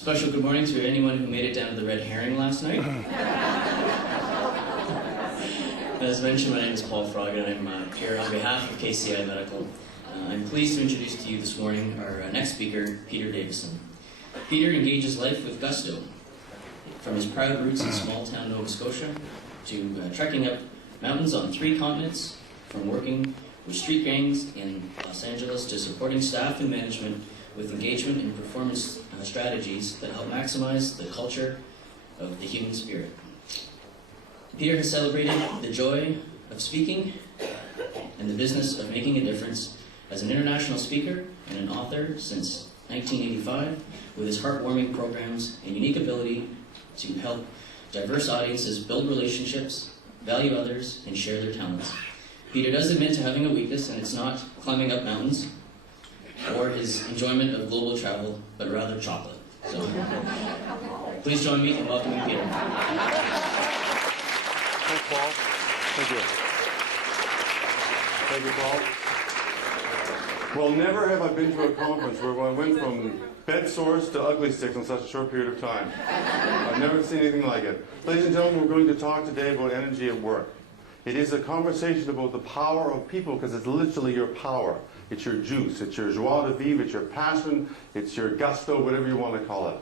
Special good morning to anyone who made it down to the Red Herring last night. As mentioned, my name is Paul Frog and I'm here on behalf of KCI Medical. I'm pleased to introduce to you this morning our next speaker, Peter Davison. Peter engages life with gusto, from his proud roots in small town Nova Scotia to trekking up mountains on 3 continents, from working with street gangs in Los Angeles to supporting staff and management with engagement and performance strategies that help maximize the culture of the human spirit. Peter has celebrated the joy of speaking and the business of making a difference as an international speaker and an author since 1985, with his heartwarming programs and unique ability to help diverse audiences build relationships, value others, and share their talents. Peter does admit to having a weakness, and it's not climbing up mountains or his enjoyment of global travel, but rather chocolate. So, please join me in welcoming Peter. Thanks, Paul. Thank you. Thank you, Paul. Well, never have I been to a conference where I went from bed sores to ugly sticks in such a short period of time. I've never seen anything like it. Ladies and gentlemen, we're going to talk today about energy at work. It is a conversation about the power of people, because it's literally your power. It's your juice, it's your joie de vivre, it's your passion, it's your gusto, whatever you want to call it.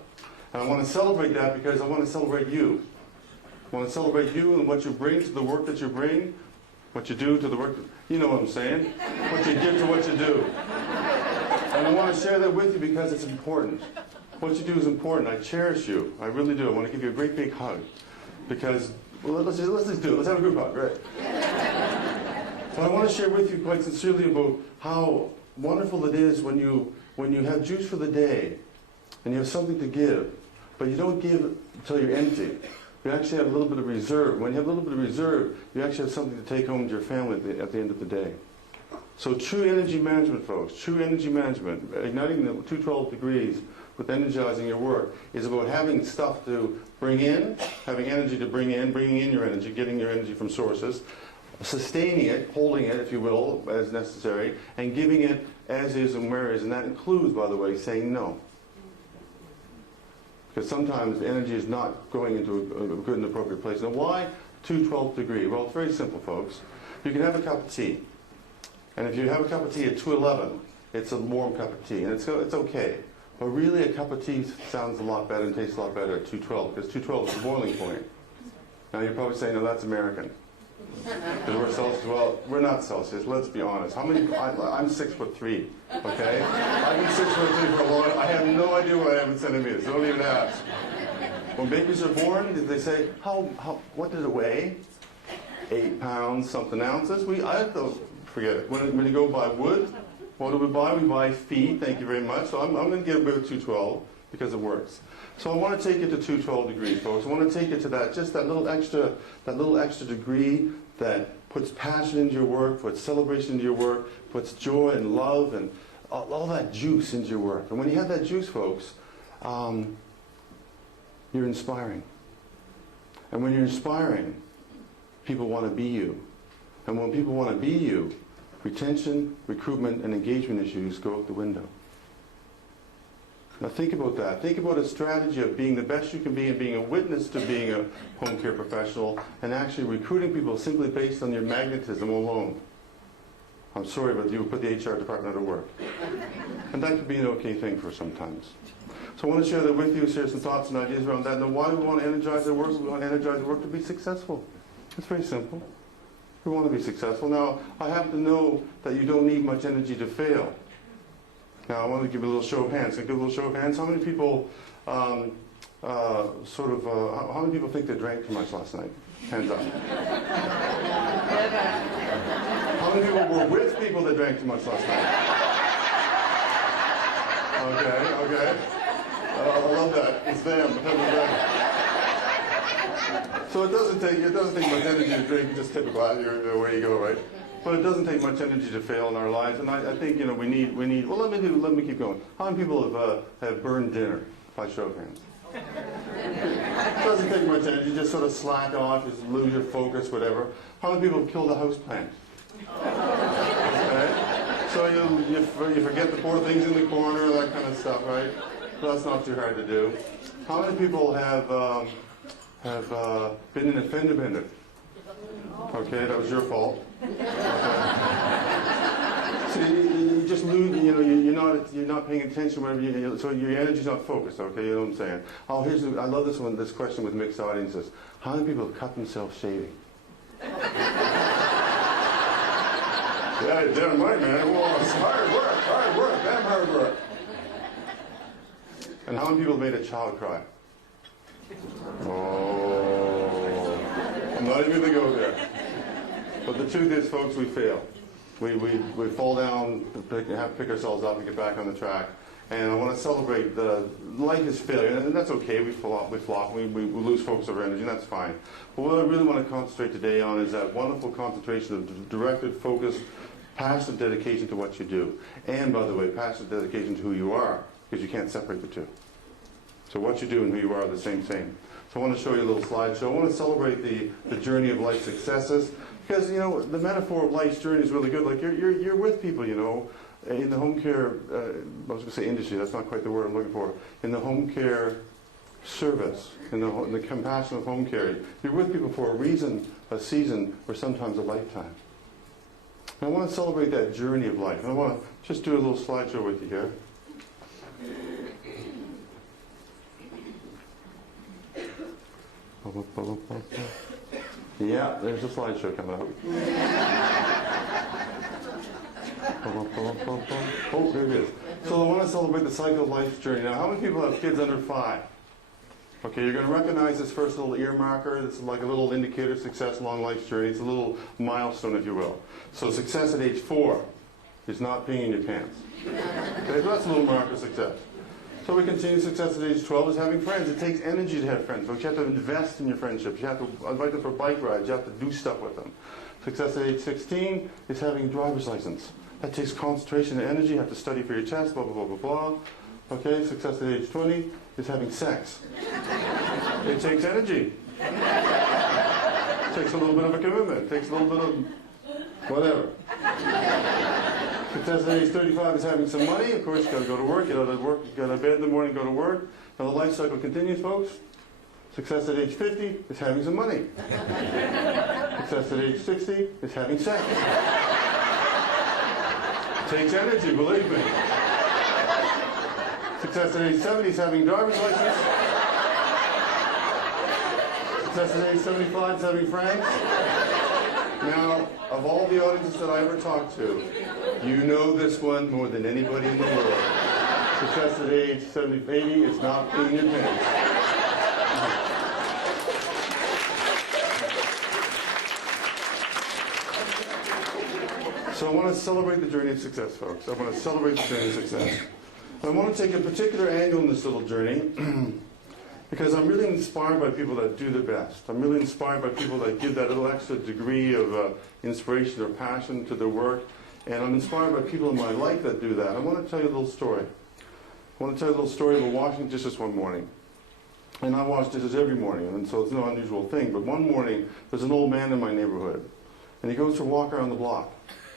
And I want to celebrate that because I want to celebrate you. I want to celebrate you and what you bring to the work that you bring, what you do to the work, you know what I'm saying, what you give to what you do. And I want to share that with you because it's important. What you do is important. I cherish you. I really do. I want to give you a great big hug because, well, let's just do it. Let's have a group hug, right? But I want to share with you quite sincerely about how wonderful it is when you have juice for the day and you have something to give, but you don't give until you're empty. You actually have a little bit of reserve. When you have a little bit of reserve, you actually have something to take home to your family at the end of the day. So true energy management, folks, true energy management, igniting the 212 degrees with energizing your work, is about having stuff to bring in, having energy to bring in, bringing in your energy, getting your energy from sources, sustaining it, holding it, if you will, as necessary, and giving it as is and where is. And that includes, by the way, saying no. Because sometimes the energy is not going into a good and appropriate place. Now, why 212 degree? Well, it's very simple, folks. You can have a cup of tea. And if you have a cup of tea at 211, it's a warm cup of tea, and it's okay. But really, a cup of tea sounds a lot better and tastes a lot better at 212, because 212 is the boiling point. Now, you're probably saying, no, that's American. Because we're Celsius. Well, we're not Celsius, let's be honest. I'm 6'3", okay? I've been 6'3" for a long time. I have no idea what I am in centimeters. Don't even ask. When babies are born, did they say, what did it weigh? 8 pounds, something ounces? I don't forget it. When you go buy wood, what do we buy? We buy feet, thank you very much. So I'm going to get away with 212 because it works. So I want to take it to 212 degrees, folks. I want to take it to that little extra degree that puts passion into your work, puts celebration into your work, puts joy and love and all that juice into your work. And when you have that juice, folks, you're inspiring. And when you're inspiring, people want to be you. And when people want to be you, retention, recruitment, and engagement issues go out the window. Now think about that. Think about a strategy of being the best you can be and being a witness to being a home care professional and actually recruiting people simply based on your magnetism alone. I'm sorry, but you would put the HR department out of work. And that could be an okay thing for sometimes. So I want to share that with you, share some thoughts and ideas around that. Now, why do we want to energize our work? We want to energize our work to be successful. It's very simple. We want to be successful. Now, I happen to know that you don't need much energy to fail. Now, I want to give a little show of hands. Can I give a little show of hands? How many people, how many people think they drank too much last night? Hands up. How many people were with people that drank too much last night? Okay. I love that. It's them. So it doesn't take much energy to drink. Just tip a glass, away you go, right? But it doesn't take much energy to fail in our lives, and I think we need. Well, let me keep going. How many people have burned dinner? By show of hands. It doesn't take much energy. Just sort of slack off, just lose your focus, whatever. How many people have killed a house plant? Okay. So you forget to pour things in the corner, that kind of stuff, right? That's not too hard to do. How many people have been in a fender bender? Okay, that was your fault. So you just lose. You know, you're not paying attention. Whatever. So your energy's not focused. Okay, you know what I'm saying? Oh, I love this one. This question with mixed audiences. How many people have cut themselves shaving? Yeah, damn right, man. Well, it's hard work, damn hard work. And how many people made a child cry? Oh, I'm not even going to go there. But the truth is, folks, we fail. We fall down, have to pick ourselves up and get back on the track. And I want to celebrate life is failure, and that's okay. We flop, we lose focus of our energy, and that's fine. But what I really want to concentrate today on is that wonderful concentration of directed, focused, passionate dedication to what you do. And, by the way, passionate dedication to who you are, because you can't separate the two. So what you do and who you are the same thing. So I want to show you a little slideshow. I want to celebrate the journey of life successes, because, you know, the metaphor of life's journey is really good. Like, you're with people, you know, in the home care, I was going to say industry, that's not quite the word I'm looking for. In the home care service, in the compassion of home care, you're with people for a reason, a season, or sometimes a lifetime. And I want to celebrate that journey of life. And I want to just do a little slideshow with you here. Yeah, there's a slideshow coming up. Oh, there it is. So I want to celebrate the cycle of life's journey. Now, how many people have kids under 5? Okay, you're going to recognize this first little ear marker. This is like a little indicator of success along life's journey. It's a little milestone, if you will. So success at age 4 is not peeing in your pants. Okay, so that's a little marker of success. So we continue. Success at age 12 is having friends. It takes energy to have friends, folks. You have to invest in your friendships. You have to invite them for bike rides. You have to do stuff with them. Success at age 16 is having a driver's license. That takes concentration and energy. You have to study for your test, blah, blah, blah, blah, blah. Okay, success at age 20 is having sex. It takes energy. It takes a little bit of a commitment. It takes a little bit of whatever. Success at age 35 is having some money. Of course, you've got to go to work, get out of work, get out of bed in the morning, go to work. Now the life cycle continues, folks. Success at age 50 is having some money. Success at age 60 is having sex. It takes energy, believe me. Success at age 70 is having a driver's license. Success at age 75 is having friends. Now, of all the audiences that I ever talked to, you know this one more than anybody in the world. Success at age 70, 80 is not being your pants. So I want to celebrate the journey of success, folks. I want to celebrate the journey of success. And I want to take a particular angle in this little journey because I'm really inspired by people that do their best. I'm really inspired by people that give that little extra degree of inspiration or passion to their work. And I'm inspired by people in my life that do that. I want to tell you a little story. I want to tell you a little story about washing dishes one morning. And I wash dishes every morning, and so it's no unusual thing. But one morning, there's an old man in my neighborhood. And he goes for a walk around the block.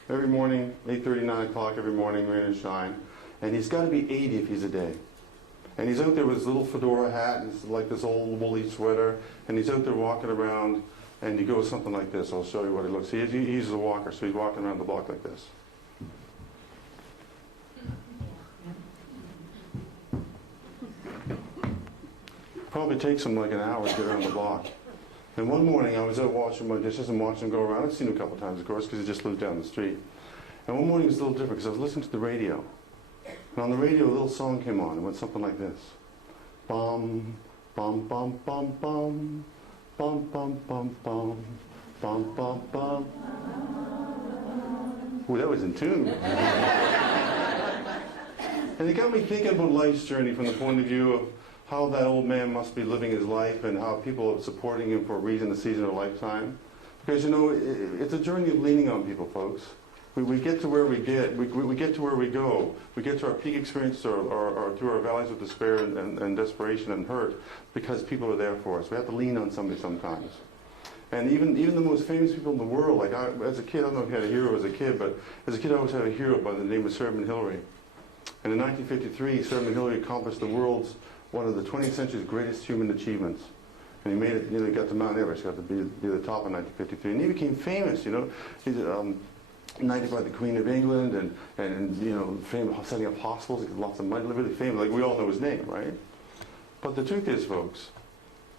Every morning, 8:30, 9 o'clock every morning, rain and shine. And he's got to be 80 if he's a day. And he's out there with his little fedora hat and like this old woolly sweater. And he's out there walking around, and he goes something like this. I'll show you what he looks. He's a walker, so he's walking around the block like this. Probably takes him like an hour to get around the block. And one morning I was out washing my dishes and watching him go around. I've seen him a couple times, of course, because he just lives down the street. And one morning it was a little different because I was listening to the radio. And on the radio a little song came on. It went something like this. Bum, bum, bum, bum, bum, bum, bum, bum, bum, bum, bum, bum. Ooh, that was in tune. And it got me thinking about life's journey from the point of view of how that old man must be living his life and how people are supporting him for a reason, a season, or a lifetime. Because, you know, it's a journey of leaning on people, folks. We get to where we get. We get to where we go. We get to our peak experience or through our valleys of despair and desperation and hurt because people are there for us. We have to lean on somebody sometimes. And even the most famous people in the world, like as a kid, I don't know if you had a hero as a kid, but as a kid I always had a hero by the name of Sir Edmund Hillary. And in 1953, Sir Edmund Hillary accomplished one of the 20th century's greatest human achievements. And he made it, he got to Mount Everest, got to be the top in 1953. And he became famous, He's knighted by the Queen of England and famous setting up hospitals. He got lots of money, really famous. Like, we all know his name, right? But the truth is, folks,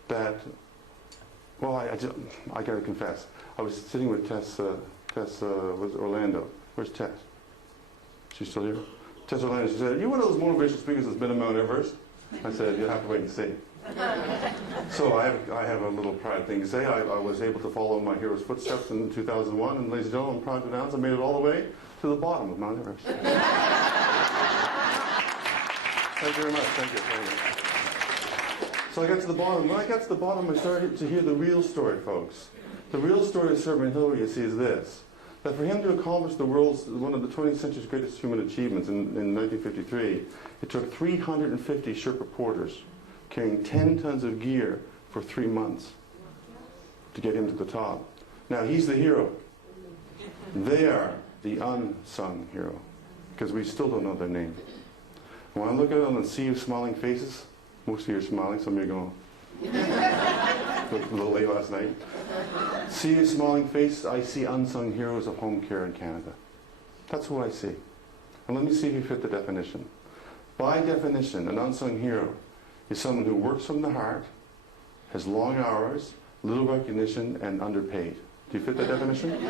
that, well, I got to confess, I was sitting with Tess was Orlando. Where's Tess? She's still here? Tess Orlando, she said, "You're one of those motivational speakers that's been on Mount Everest?" I said, "You'll have to wait and see." So I have a little proud thing to say. I was able to follow my hero's footsteps in 2001, and ladies and gentlemen, I'm proud to announce I made it all the way to the bottom of Mount Everest. Thank you very much. Thank you. So I got to the bottom. When I got to the bottom, I started to hear the real story, folks. The real story of Sir Edmund Hillary, you see, is this: that for him to accomplish one of the 20th century's greatest human achievements in 1953, it took 350 Sherpa porters carrying 10 tons of gear for 3 months to get him to the top. Now, he's the hero. They are the unsung hero, because we still don't know their name. When I look at it on the sea of smiling faces, most of you are smiling, some of you are going, a little late last night. Sea of smiling faces, I see unsung heroes of home care in Canada. That's who I see. And let me see if you fit the definition. By definition, an unsung hero is someone who works from the heart, has long hours, little recognition, and underpaid. Do you fit that definition?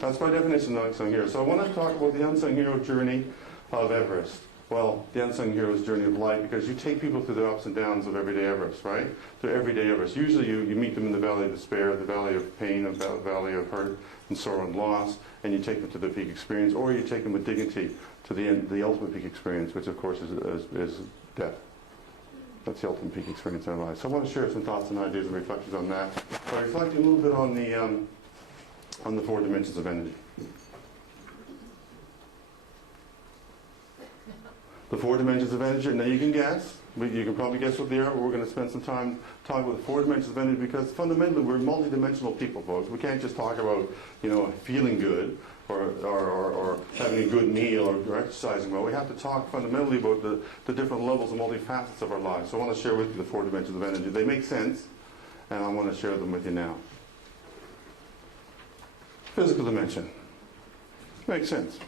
That's by definition an unsung hero. So I want to talk about the unsung hero journey of Everest. Well, the unsung hero's journey of life, because you take people through the ups and downs of everyday Everest, right? They're everyday Everest. Usually you meet them in the valley of despair, the valley of pain, the valley of hurt and sorrow and loss, and you take them to the peak experience, or you take them with dignity to the ultimate peak experience, which of course is death. That's the ultimate peak experience in our lives. So I want to share some thoughts and ideas and reflections on that. By reflecting a little bit on the 4 dimensions of energy. The 4 dimensions of energy. Now you can guess. You can probably guess what they are, but we're going to spend some time talking about the 4 dimensions of energy, because fundamentally we're multidimensional people, folks. We can't just talk about, feeling good or having a good meal or exercising well. We have to talk fundamentally about the different levels and multifacets of our lives. So I want to share with you the 4 dimensions of energy. They make sense, and I want to share them with you now. Physical dimension. Makes sense.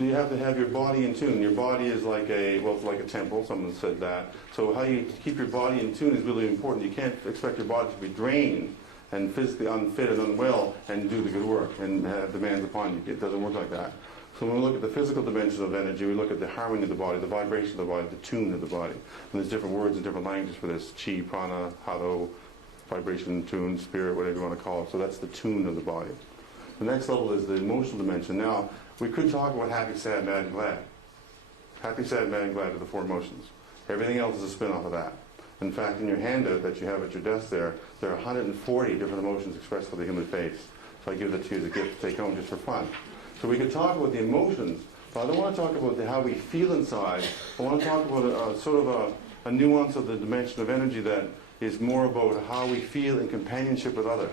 You have to have your body in tune. Your body is like it's like a temple. Someone said that. So how you keep your body in tune is really important. You can't expect your body to be drained and physically unfit and unwell and do the good work and have demands upon you. It doesn't work like that. So when we look at the physical dimensions of energy, we look at the harmony of the body, the vibration of the body, the tune of the body. And there's different words and different languages for this: chi, prana, hado, vibration, tune, spirit, whatever you want to call it. So that's the tune of the body. The next level is the emotional dimension. Now, we could talk about happy, sad, mad, and glad. Happy, sad, mad, and glad are the 4 emotions. Everything else is a spin-off of that. In fact, in your handout that you have at your desk there are 140 different emotions expressed by the human face. So I give that to you as a gift to take home just for fun. So we could talk about the emotions, but I don't want to talk about how we feel inside. I want to talk about a nuance of the dimension of energy that is more about how we feel in companionship with others.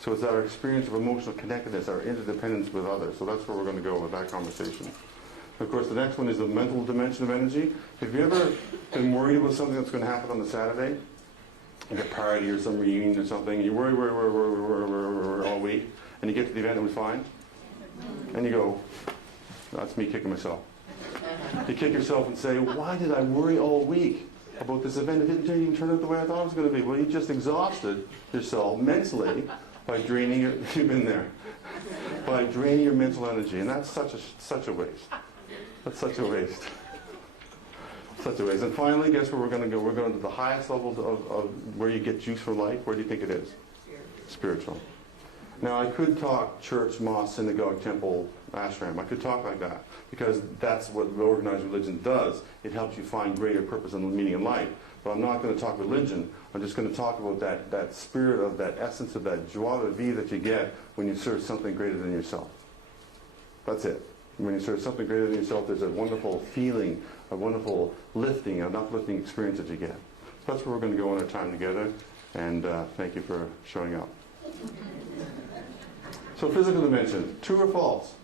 So it's our experience of emotional connectedness, our interdependence with others. So that's where we're going to go with that conversation. Of course, the next one is the mental dimension of energy. Have you ever been worried about something that's going to happen on the Saturday? Like a party or some reunion or something, and you worry all week, and you get to the event and it's fine? And you go, that's me kicking myself. You kick yourself and say, why did I worry all week about this event? It didn't even turn out the way I thought it was going to be. Well, you just exhausted yourself mentally by draining you've been there, by draining your mental energy, and that's such a waste. That's such a waste. Such a waste. And finally, guess where we're going to go? We're going to the highest levels of where you get juice for life. Where do you think it is? Spiritual. Now, I could talk church, mosque, synagogue, temple, ashram. I could talk like that, because that's what organized religion does. It helps you find greater purpose and meaning in life. But I'm not going to talk religion. I'm just going to talk about that spirit of that essence of that joie de vivre that you get when you serve something greater than yourself. That's it. When you serve something greater than yourself, there's a wonderful feeling, a wonderful lifting, an uplifting experience that you get. So that's where we're going to go on our time together. And thank you for showing up. So physical dimension, true or false?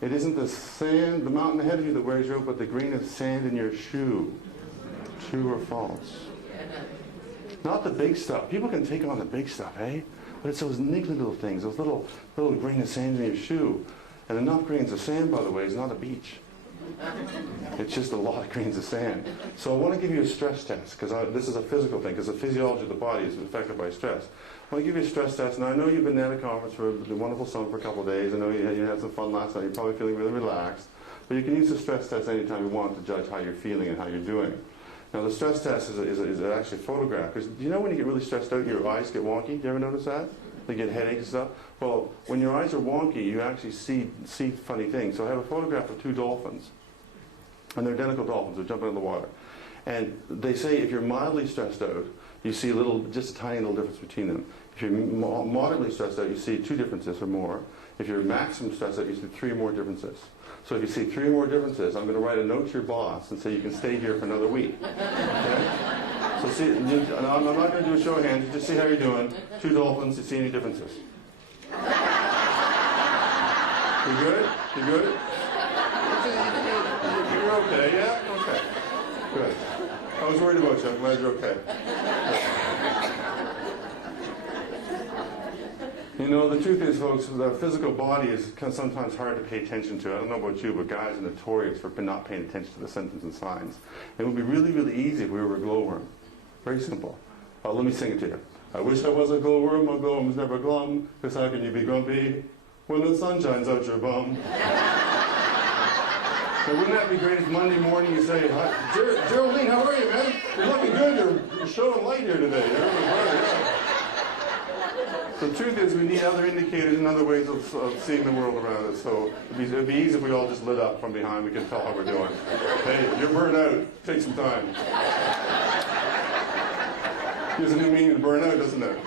It isn't the sand, the mountain ahead of you that wears you out, but the grain of sand in your shoe. True or false? Not the big stuff. People can take on the big stuff, eh? But it's those niggly little things, those little grain of sand in your shoe. And enough grains of sand, by the way, is not a beach. It's just a lot of grains of sand. So I want to give you a stress test, because this is a physical thing, because the physiology of the body is affected by stress. I want to give you a stress test. Now, I know you've been at a conference for a wonderful summer for a couple of days. I know you had some fun last night. You're probably feeling really relaxed. But you can use the stress test anytime you want to judge how you're feeling and how you're doing. Now, the stress test is actually a photograph. Because do you know when you get really stressed out, your eyes get wonky? Do you ever notice that? They get headaches and stuff. Well, when your eyes are wonky, you actually see funny things. So I have a photograph of two dolphins. And they're identical dolphins. They're jumping in the water. And they say if you're mildly stressed out, you see just a tiny little difference between them. If you're moderately stressed out, you see 2 differences or more. If you're maximum stressed out, you see 3 more differences. So if you see 3 more differences, I'm going to write a note to your boss and say you can stay here for another week. Okay? So see, I'm not going to do a show of hands. You just see how you're doing. 2 dolphins. You see any differences? You good? You good? You're okay, yeah? Okay. Good. I was worried about you. I'm glad you're okay. You know, the truth is, folks, the physical body is sometimes hard to pay attention to. I don't know about you, but guys are notorious for not paying attention to the symptoms and signs. It would be really, really easy if we were a glowworm. Very simple. Let me sing it to you. I wish I was a glowworm. A glowworm's never glum, because how can you be grumpy when the sun shines out your bum? Now, wouldn't that be great if Monday morning you say, "Hi, Geraldine, how are you, man? You're looking good. You're showing light here today." Yeah. The truth is, we need other indicators and other ways of seeing the world around us. So it'd be easy if we all just lit up from behind. We can tell how we're doing. Hey, you're burned out. Take some time. Gives a new meaning to burn out, doesn't it?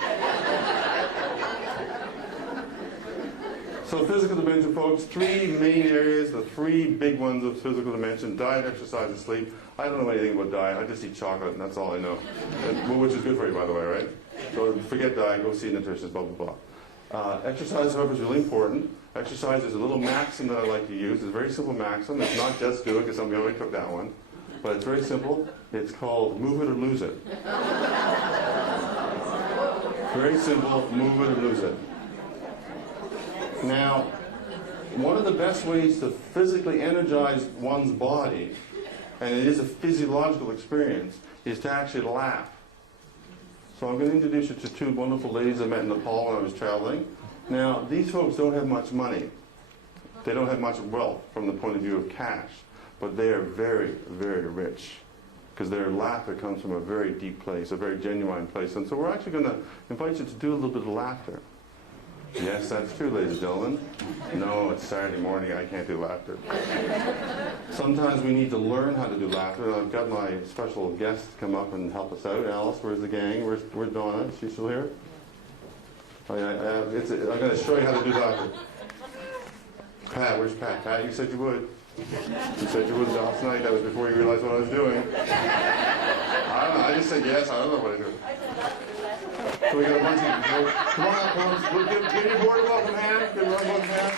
So physical dimension, folks, 3 main areas, the 3 big ones of physical dimension: diet, exercise, and sleep. I don't know anything about diet. I just eat chocolate, and that's all I know. Which is good for you, by the way, right? So forget diet, go see a nutritionist, blah, blah, blah. Exercise, however, is really important. Exercise is a little maxim that I like to use. It's a very simple maxim. It's not just do it, because somebody already took that one. But it's very simple. It's called move it or lose it. Very simple, move it or lose it. Now, one of the best ways to physically energize one's body, and it is a physiological experience, is to actually laugh. So I'm going to introduce you to 2 wonderful ladies I met in Nepal when I was traveling. Now, these folks don't have much money. They don't have much wealth from the point of view of cash, but they are very, very rich, because their laughter comes from a very deep place, a very genuine place. And so we're actually going to invite you to do a little bit of laughter. Yes, that's true, ladies and gentlemen. No, it's Saturday morning. I can't do laughter. Sometimes we need to learn how to do laughter. And I've got my special guest come up and help us out. Alice, where's the gang? Where's Donna? Is she still here? Oh, yeah, I'm going to show you how to do laughter. Pat, where's Pat? Pat, you said you would. You said you would last night. That was before you realized what I was doing. I don't know. I just said yes. I don't know what I do. So we got a bunch of people. Come on up, come on. Give your board a welcome hand. Give your welcome hand.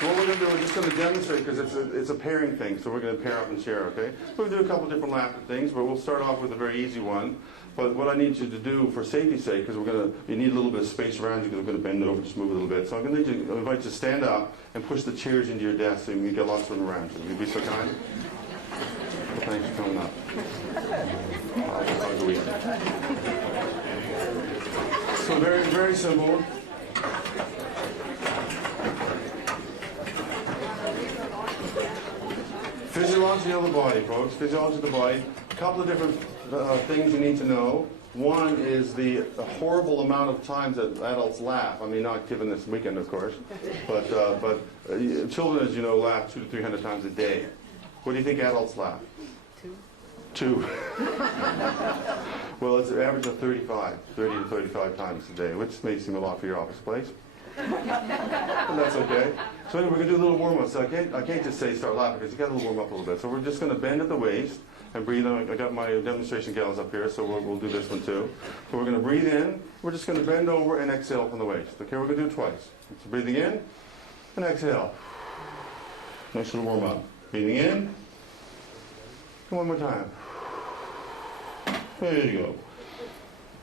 What we're going to do, we're just going to demonstrate, because it's a pairing thing, so we're going to pair up and share, okay? We'll do a couple different laughter things, but we'll start off with a very easy one. But what I need you to do, for safety's sake, because you need a little bit of space around you, because we're going to bend over, just move a little bit. So I'm going to invite you to stand up and push the chairs into your desk so you can get lots of room around you. Will you be so kind? Thanks for coming up. How's the week? So very, very simple. Physiology of the body, folks. Physiology of the body. A couple of different things you need to know. One is the horrible amount of times that adults laugh. I mean, not given this weekend, of course, but children, as you know, laugh 200 to 300 times a day. What do you think adults laugh? 2. Well, it's an average of 30 to 35 times a day, which may seem a lot for your office place. And that's okay. So anyway, we're going to do a little warm-up. So I can't just say start laughing because you got to warm up a little bit. So we're just going to bend at the waist and breathe in. I got my demonstration gals up here, so we'll do this one too. So we're going to breathe in. We're just going to bend over and exhale from the waist. Okay, we're going to do it twice. So breathing in and exhale. Nice little warm-up. Breathing in. And one more time. There you go.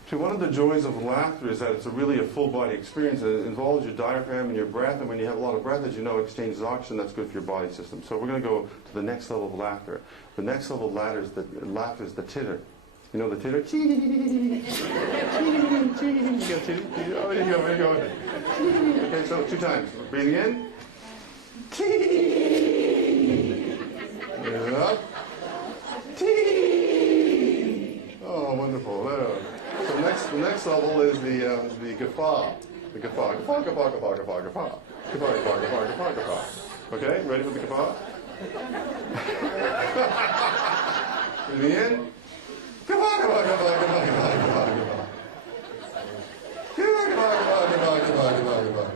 See, one of the joys of laughter is that it's really a full body experience. It involves your diaphragm and your breath, and when you have a lot of breath, as you know, it exchanges oxygen. That's good for your body system. So we're going to go to the next level of laughter. The next level of laughter is the titter. You know the titter? Oh, there you go, there you go. Okay, so 2 times. Breathing in. Breathing up. Oh, wonderful. There. So the next level is the guffaw. The guffaw. Guffaw, guffaw, guffaw, guffaw, guffaw. Guffaw, guffaw, guffaw, guffaw, guffaw. Okay, ready for the guffaw? Breathing in. Guffaw, guffaw, guffaw, guffaw, guffaw, guffaw, guffaw. Guffaw, guffaw, guffaw, guffaw, guffaw, guffaw.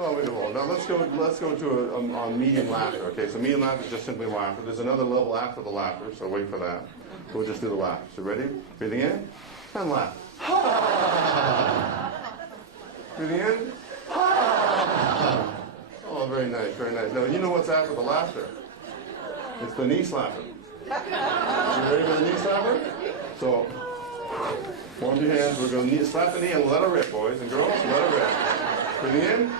Oh, wonderful. Now let's go to a medium laughter. Okay, so medium laughter is just simply laughter. There's another level after the laughter, so wait for that. We'll just do the laughter. So ready? Breathing in and laugh. Breathing in. Oh, very nice, very nice. Now you know what's after the laughter? It's the knee slapper. You ready for the knee slapper? So warm your hands. We're going to slap the knee and let it rip, boys and girls. Let it rip. Breathing in.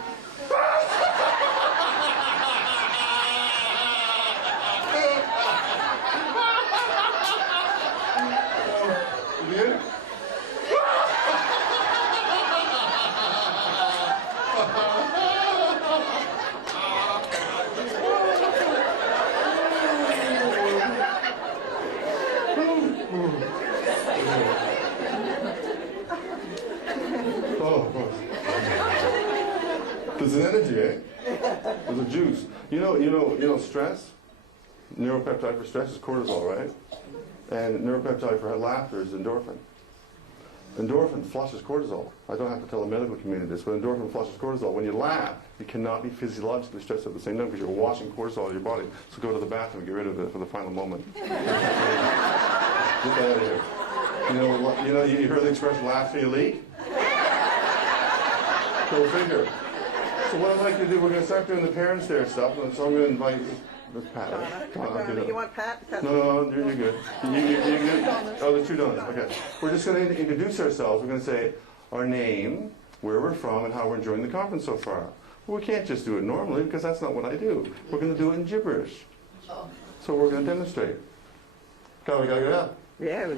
There's an energy, eh? There's a juice. You know, stress. Neuropeptide for stress is cortisol, right? And neuropeptide for laughter is endorphin. Endorphin flushes cortisol. I don't have to tell the medical community this, but endorphin flushes cortisol. When you laugh, you cannot be physiologically stressed at the same time because you're washing cortisol out of your body. So go to the bathroom and get rid of it for the final moment. Get that out of here. You heard the expression, laugh till you leak? Go figure. So what I'd like to do, we're going to start doing the parents there stuff, and so I'm going to invite Pat. Donna. You want Pat? No, you're good. You're good? Oh, the 2 donuts. Okay. We're just going to introduce ourselves. We're going to say our name, where we're from, and how we're enjoying the conference so far. Well, we can't just do it normally, because that's not what I do. We're going to do it in gibberish. So we're going to demonstrate. Yeah,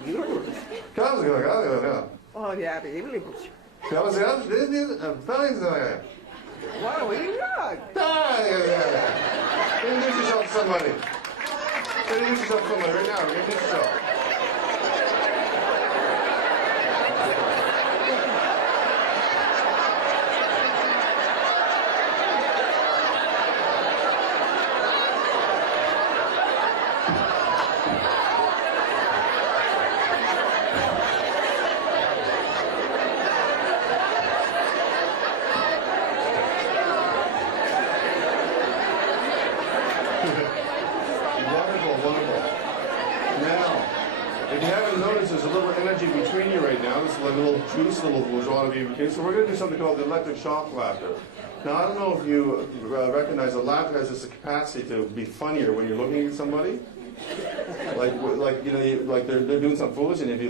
you. Oh, yeah, really. Wow, you got. Introduce yourself to somebody. Introduce yourself to somebody right now. Introduce yourself. Wonderful. Now, if you haven't noticed, there's a little energy between you right now. There's like a little juice, a little bourgeois between. So we're going to do something called the electric shock laughter. Now, I don't know if you recognize that laughter has this capacity to be funnier when you're looking at somebody. Like they're doing something foolish, and if you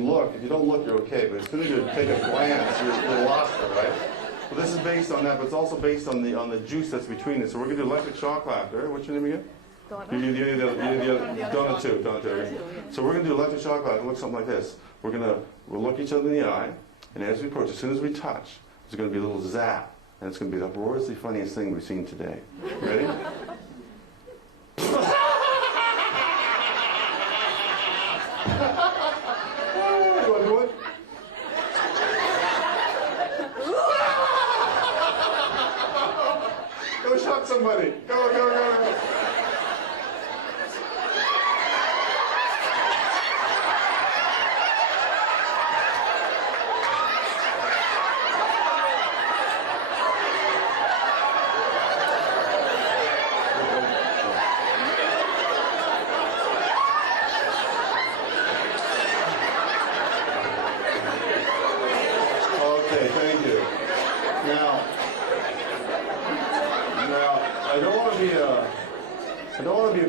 don't look, you're okay. But as soon as you take a glance, you're lost, right? Well, this is based on that, but it's also based on the juice that's between it. So we're going to do electric shock laughter. What's your name again? Donna too. Okay. So we're going to do electric shock laughter. It looks something like this. We'll look each other in the eye, and as we approach, as soon as we touch, there's going to be a little zap, and it's going to be the uproariously funniest thing we've seen today. Ready? You want to do it? Go shock somebody. Go.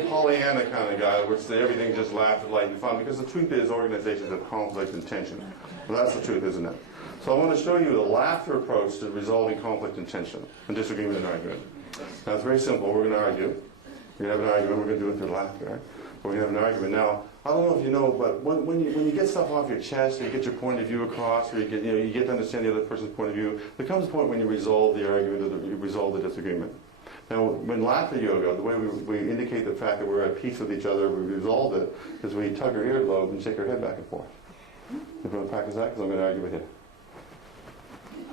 Pollyanna kind of guy, which everything just laughed and light and fun, because the truth is organizations have conflict and tension. Well, that's the truth, isn't it? So I want to show you the laughter approach to resolving conflict and tension, and disagreement and argument. Now it's very simple. We're going to argue. We're going to have an argument. We're going to do it through laughter. Right? We're going to have an argument. Now, I don't know if you know, but when you get stuff off your chest, or you get your point of view across, or you get to understand the other person's point of view, there comes a point when you resolve the argument or you resolve the disagreement. Now, when laughter yoga, the way we indicate the fact that we're at peace with each other, we resolve it, is we tug our earlobe and shake our head back and forth. You want to practice that? Because I'm going to argue with you.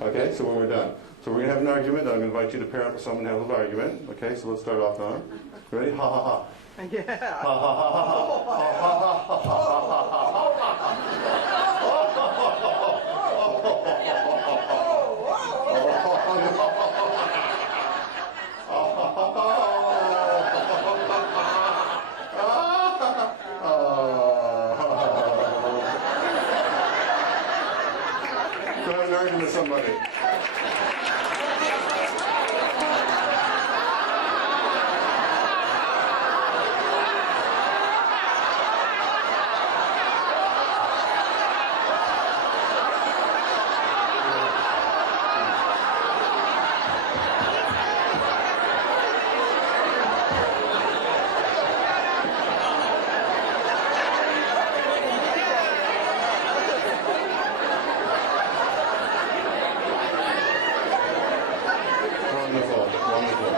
Okay, so when we're done. So we're going to have an argument. I'm going to invite you to pair up with someone and have a little argument. Okay, so let's start off now. Ready? Ha ha ha. Yeah. Ha ha ha ha ha ha ha Go have an argument with somebody. Wonderful, wonderful.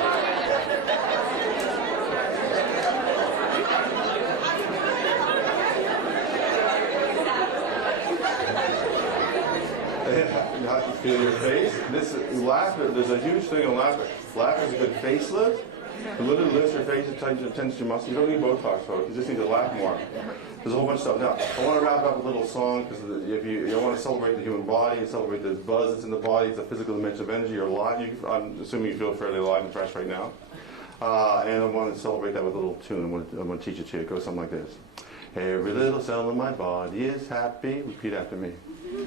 You have to feel your face. Laughter, there's a huge thing in laughter. Laughter is a good face lift. The literally lifts your face, it tends your muscles. You don't need Botox, folks. You just need to laugh more. There's a whole bunch of stuff. Now, I want to wrap up a little song, because if you want to celebrate the human body and celebrate the buzz that's in the body, it's a physical dimension of energy. You're alive. I'm assuming you feel fairly alive and fresh right now. And I want to celebrate that with a little tune. I'm going to teach it to you. It goes something like this. Every little cell in my body is happy. Repeat after me.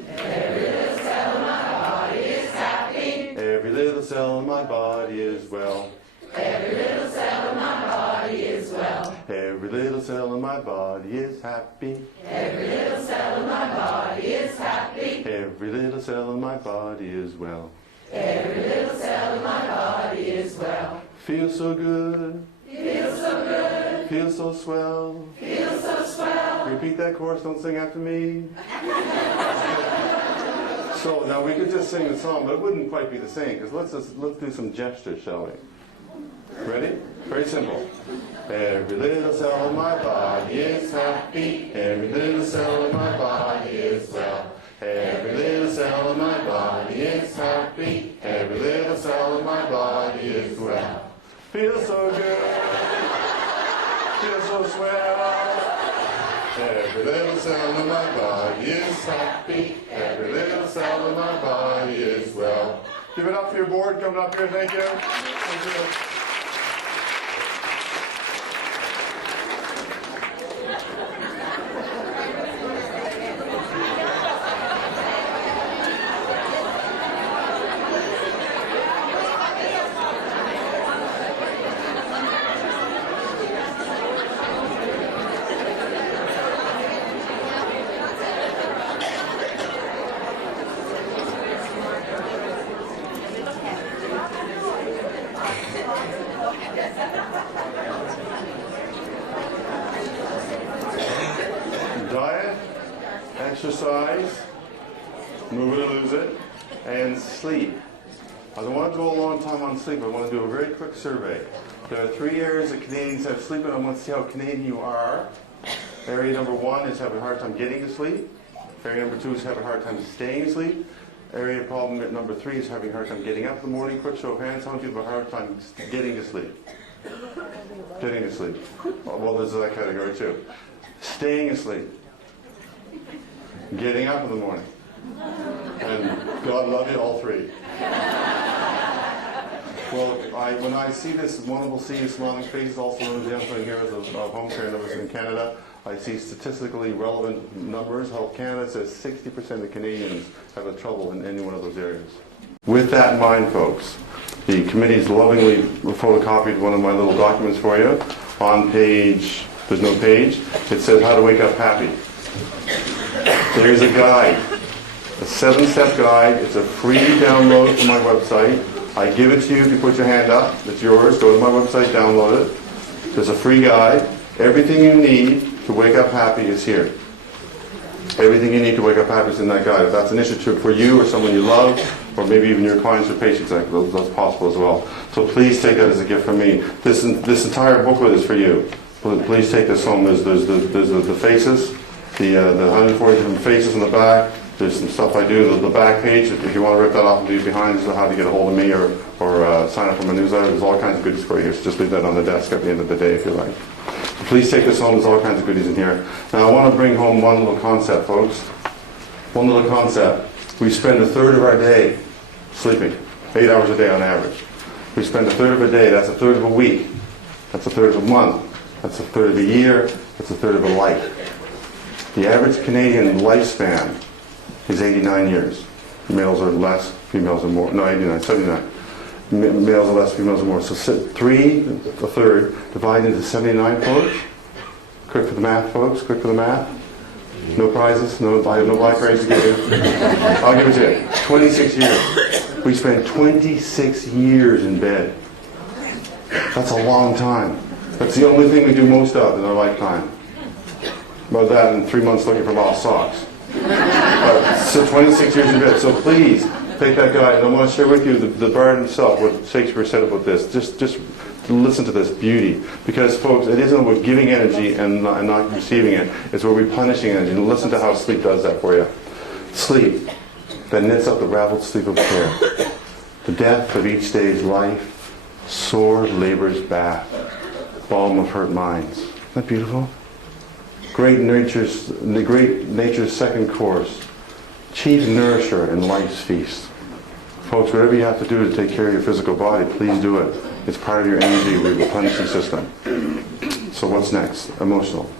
Every little cell in my body is happy. Every little cell in my body is well. Every little cell in my body is well. Every little cell in my body is happy. Every little cell in my body is happy. Every little cell in my body is well. Every little cell in my body is well. Feels so good. Feels so good. Feels so swell. Feels so swell. Repeat that chorus, don't sing after me. So now we could just sing the song, but it wouldn't quite be the same, because let's do some gestures, shall we? Ready? Very simple. Every little cell in my body is happy. Every little cell in my body is well. Every little cell in my body is happy. Every little cell in my body is well. Feels so good. Feels so swell. Every little cell in my body is happy. Every little cell in my body is well. Give it up for your board coming up here. Thank you. Thank you. Diet, exercise, move it or lose it, and sleep. I don't want to go a long time on sleep. I want to do a very quick survey. There are 3 areas that Canadians have sleep in. I want to see how Canadian you are. Area number 1 is having a hard time getting to sleep. Area number 2 is having a hard time staying asleep. Area problem number 3 is having a hard time getting up in the morning. Quick show of hands. How many people have a hard time getting to sleep? Getting to sleep. Well, there's that category too. Staying asleep. Getting up in the morning. And God love you, all 3. Well, when I see this wonderful sea of smiling faces, also known as the unsung heroes of home care numbers in Canada, I see statistically relevant numbers. Health Canada says 60% of Canadians have a trouble in any one of those areas. With that in mind, folks, the committee's lovingly photocopied one of my little documents for you on page, there's no page, it says how to wake up happy. There's a guide, a 7-step guide. It's a free download from my website. I give it to you if you put your hand up. It's yours. Go to my website, download it. There's a free guide. Everything you need to wake up happy is here. Everything you need to wake up happy is in that guide. If that's an issue for you or someone you love, or maybe even your clients or patients, that's possible as well. So please take that as a gift from me. This entire booklet is for you. Please take this home. There's the faces, the 140 different faces in the back. There's some stuff I do. The back page, if you want to rip that off and leave behind, is how to get a hold of me or sign up for my newsletter. There's all kinds of goodies for you. So just leave that on the desk at the end of the day if you like. So please take this home. There's all kinds of goodies in here. Now I want to bring home one little concept, folks. One little concept. We spend a third of our day sleeping, 8 hours a day on average. We spend a third of a day. That's a third of a week. That's a third of a month. That's a third of a year. That's a third of a life. The average Canadian lifespan is 89 years. Males are less, females are more. No, 89, 79. Males are less, females are more. So a third, divided into 79, folks. Quick for the math, folks. Quick for the math. No prizes. No, I have no black praise to give you. I'll give it to you. 26 years. We spend 26 years in bed. That's a long time. That's the only thing we do most of in our lifetime. About that and 3 months looking for lost socks. So 26 years in bed. So please take that guide. And I want to share with you the Bard himself, what Shakespeare said about this. Just listen to this beauty. Because, folks, it isn't about giving energy and not receiving it. It's about replenishing energy. And listen to how sleep does that for you. Sleep that knits up the raveled sleep of care. The death of each day's life, sore labor's bath, balm of hurt minds. Isn't that beautiful? Great nature's second course, chief nourisher in life's feast. Folks, whatever you have to do to take care of your physical body, please do it. It's part of your energy replenishing system. So what's next? Emotional.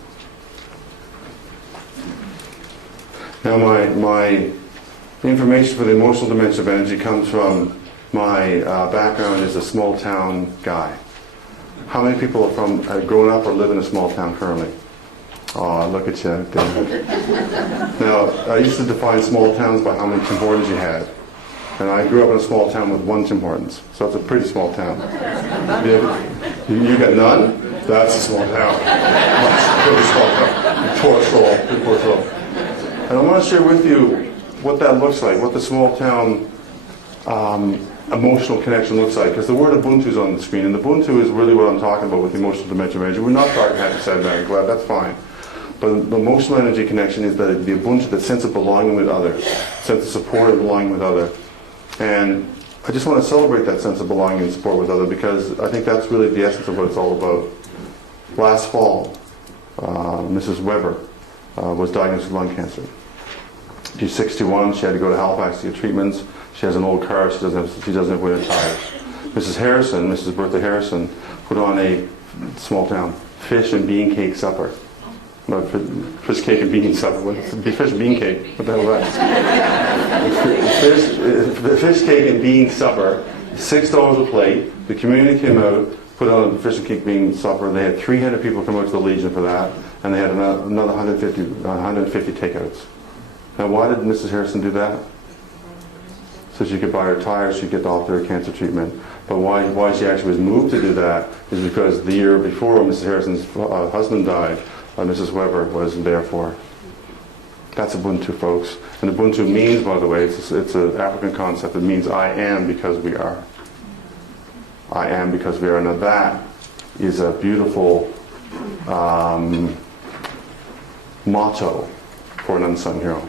Now my information for the emotional dimension of energy comes from my background as a small town guy. How many people have grown up or live in a small town currently? Oh, look at you. Now, I used to define small towns by how many Tim Hortons you had. And I grew up in a small town with 1 Tim Hortons. So it's a pretty small town. You got none? That's a small town. That's a really small town. Poor soul. Poor soul. And I want to share with you what that looks like, what the small town emotional connection looks like. Because the word Ubuntu is on the screen. And Ubuntu is really what I'm talking about with the emotional dimension of energy. We're not talking happy, sad, mad, glad. That's fine. But the emotional energy connection is that the Ubuntu, that sense of belonging with others, sense of support and belonging with others. And I just want to celebrate that sense of belonging and support with others because I think that's really the essence of what it's all about. Last fall, Mrs. Weber was diagnosed with lung cancer. She's 61. She had to go to Halifax to get treatments. She has an old car. She doesn't have winter tires. Mrs. Bertha Harrison, put on a small town fish and bean cake supper. No, fish cake and bean supper. Fish and bean cake. What the hell is that? The fish cake and bean supper, $6 a plate. The community came out, put on a fish and cake bean supper. They had 300 people come out to the Legion for that, and they had another 150 takeouts. Now, why did Mrs. Harrison do that? So she could buy her tires, she could get off her cancer treatment. But why she actually was moved to do that is because the year before Mrs. Harrison's husband died, Mrs. Weber was there for her. That's Ubuntu, folks. And Ubuntu means, by the way, it's an African concept. It means I am because we are. I am because we are. Now that is a beautiful motto for an unsung hero.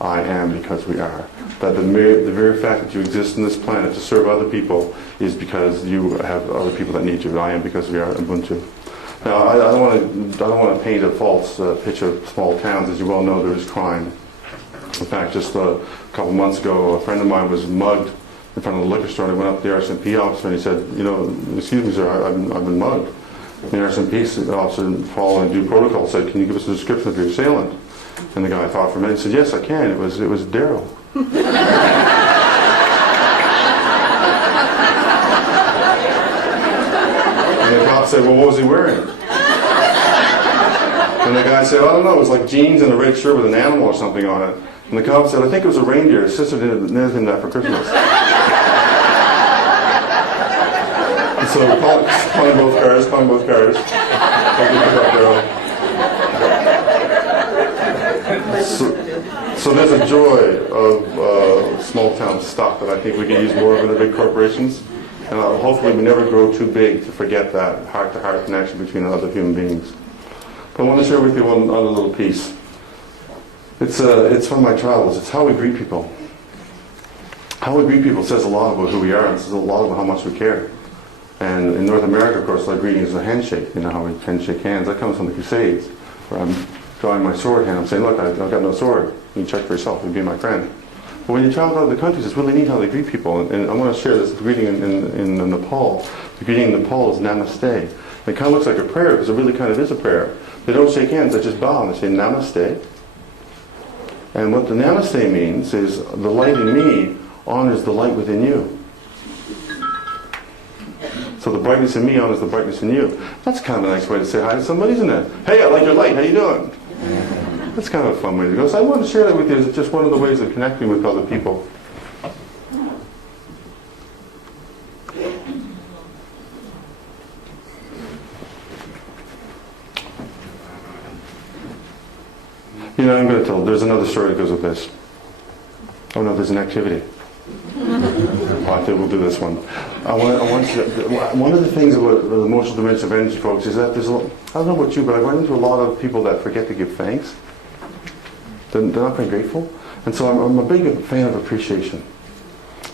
I am because we are. That the very fact that you exist on this planet to serve other people is because you have other people that need you. I am because we are Ubuntu. Now, I don't want to paint a false picture of small towns. As you well know, there is crime. In fact, just a couple months ago, a friend of mine was mugged in front of the liquor store. And I went up to the RCMP officer and he said, excuse me, sir, I've been mugged. And the RCMP officer, following due protocol, said, can you give us a description of your assailant? And the guy thought for a minute and said, yes, I can. It was Daryl. said, well, what was he wearing? And the guy said, I don't know, it was like jeans and a red shirt with an animal or something on it. And the cop said, I think it was a reindeer. His sister didn't him that for Christmas. And so calling both cars. So there's a joy of small town stuff that I think we can use more of in the big corporations. And hopefully we never grow too big to forget that heart-to-heart connection between other human beings. But I want to share with you one other little piece. It's from my travels. It's how we greet people. How we greet people says a lot about who we are, and says a lot about how much we care. And in North America, of course, our greeting is a handshake. You know how we handshake hands. That comes from the Crusades, where I'm drawing my sword hand. I'm saying, look, I've got no sword. You can check for yourself. You can be my friend. But when you travel to other countries, it's really neat how they greet people. And I want to share this greeting in Nepal. The greeting in Nepal is Namaste. And it kind of looks like a prayer, because it really kind of is a prayer. They don't shake hands. They just bow and they say Namaste. And what the Namaste means is the light in me honors the light within you. So the brightness in me honors the brightness in you. That's kind of a nice way to say hi to somebody, isn't it? Hey, I like your light. How you doing? That's kind of a fun way to go. So I want to share that with you. It's just one of the ways of connecting with other people. You know, I'm going to tell. There's another story that goes with this. Oh no, there's an activity. I think we'll do this one. I want you to, one of the things about the emotional dimension of energy, folks, is that there's a lot, I don't know about you, but I run into a lot of people that forget to give thanks. They're not very grateful. And so I'm a big fan of appreciation.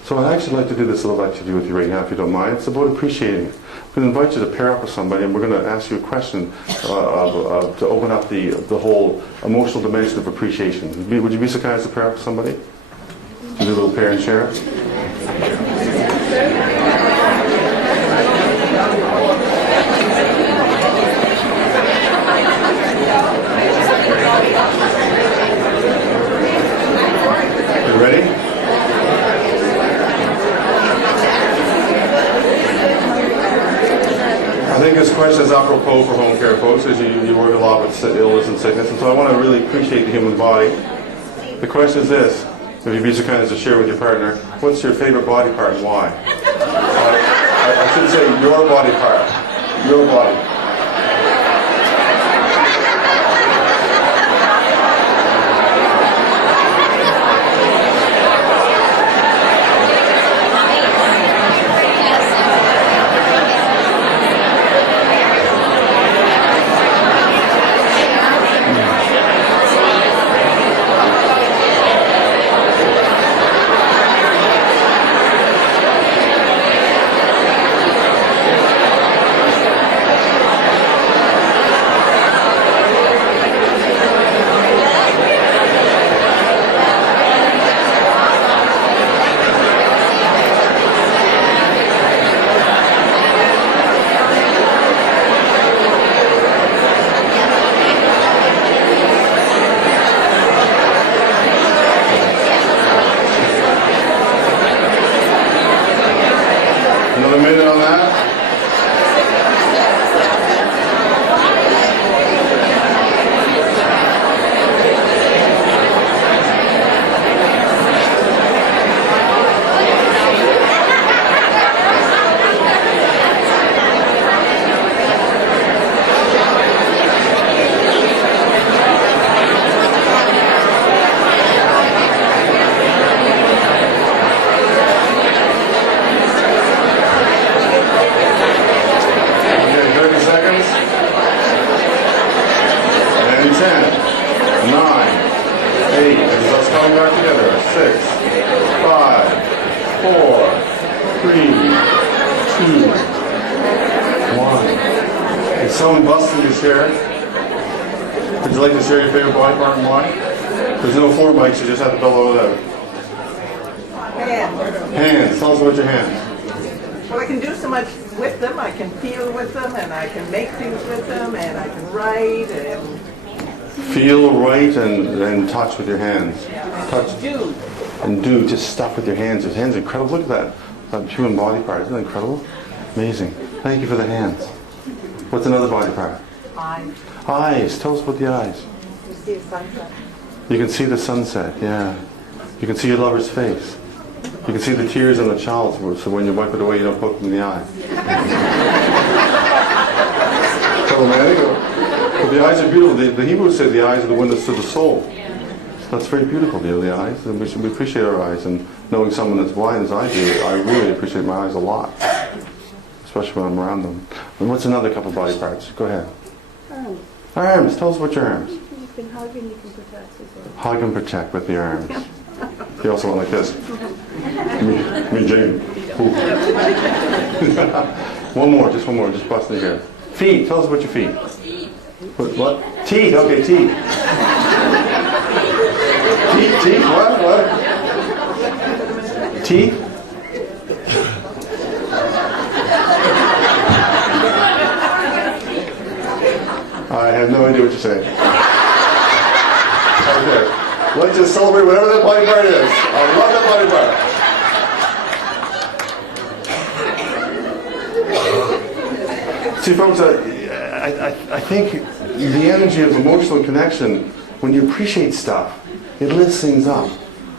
So I'd actually like to do this little activity with you right now, if you don't mind. It's about appreciating. I'm going to invite you to pair up with somebody, and we're going to ask you a question to open up the whole emotional dimension of appreciation. Would you be so kind as to pair up with somebody? Do a little pair and share. You ready? I think this question is apropos for home care folks, as you work a lot with illness and sickness, and so I want to really appreciate the human body. The question is this: if you'd be so kind as to share with your partner, what's your favorite body part and why? I should say your body part. Your body. Another minute on that. Someone busting his hair. Would you like to share your favorite body part and why? There's no floor mics, you just have to bellow it out. Hands. Hands. Tell us about your hands. Well, I can do so much with them. I can feel with them, and I can make things with them, and I can write, and feel, write, and touch with your hands. Touch. do. And do just stuff with your hands. Your hands are incredible. Look at that human body part. Isn't that incredible? Amazing. Thank you for the hands. What's another body part? Eyes. Eyes. Tell us about the eyes. You see a sunset. You can see the sunset, yeah. You can see your lover's face. You can see the tears on the child's, so when you wipe it away, you don't poke them in the eye. So romantic. But the eyes are beautiful. The Hebrews say the eyes are the windows to the soul. That's very beautiful, the eyes. And we appreciate our eyes. And knowing someone that's blind as I do, I really appreciate my eyes a lot. Especially when I'm around them. And what's another couple body parts? Go ahead. Arms. Arms. Tell us about your arms. You can hug and you can protect as well. Hug and protect with the arms. You also went like this. Me Jane. Ooh. One more, just busting it here. Feet. Tell us about your feet. What? Teeth. Okay, teeth. Teeth. What? Teeth. I have no idea what you're saying. Okay. Let's just celebrate whatever that body part is. I love that body part. See, folks, I think the energy of emotional connection, when you appreciate stuff, it lifts things up.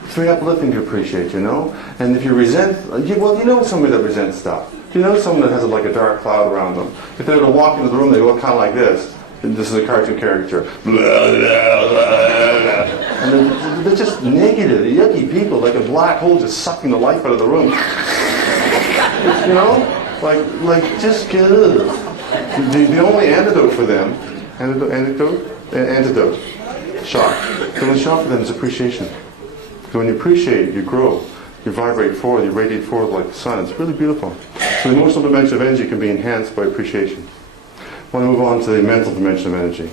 It's very uplifting to appreciate, you know? And if you resent, you know somebody that resents stuff. You know someone that has like a dark cloud around them. If they were to walk into the room, they look kind of like this. This is a cartoon caricature. Blah, blah, blah, blah. And they're just negative, yucky people, like a black hole just sucking the life out of the room. You know? Like just good. The only antidote for them, antidote, shock. The only shock for them is appreciation. Because when you appreciate, you grow. You vibrate forward, you radiate forward like the sun. It's really beautiful. So the emotional dimension of energy can be enhanced by appreciation. I want to move on to the mental dimension of energy.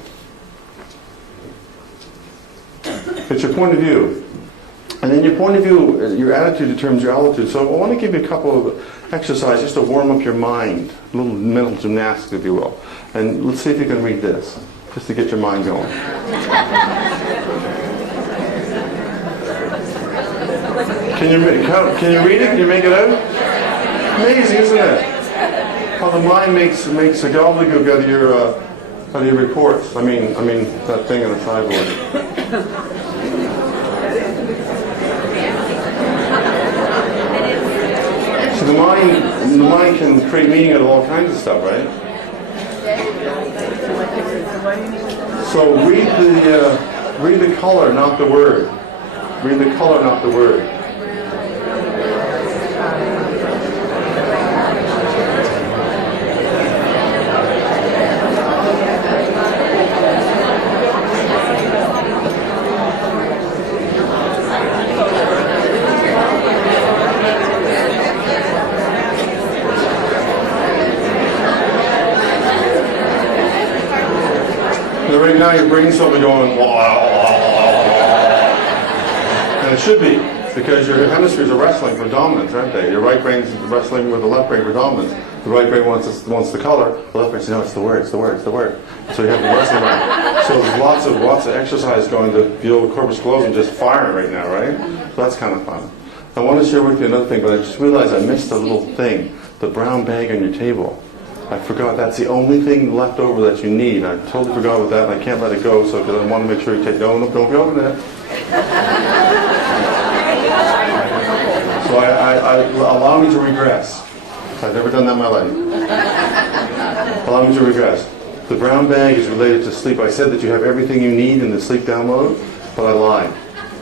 It's your point of view. And then your point of view, your attitude determines your altitude. So I want to give you a couple of exercises just to warm up your mind. A little mental gymnastics, if you will. And let's see if you can read this, just to get your mind going. Can you read it? Can you make it out? Amazing, isn't it? How the mind makes a gobbledygook out of your reports. I mean that thing on the sideboard. So the mind can create meaning out of all kinds of stuff, right? So read the color, not the word. Read the color, not the word. Right now your brain's probably going, and it should be, because your hemispheres are wrestling for dominance, aren't they? Your right brain's wrestling with the left brain for dominance. The right brain wants the color, the left brain says, no, it's the word. So you have to wrestle around. So there's lots of exercise going to the old corpus callosum just firing right now, right? So that's kind of fun. I want to share with you another thing, but I just realized I missed a little thing, the brown bag on your table. I forgot that's the only thing left over that you need. I totally forgot about that, and I can't let it go, so because I want to make sure you take. Don't be opening it. So I allow me to regress. I've never done that in my life. Allow me to regress. The brown bag is related to sleep. I said that you have everything you need in the sleep download, but I lied.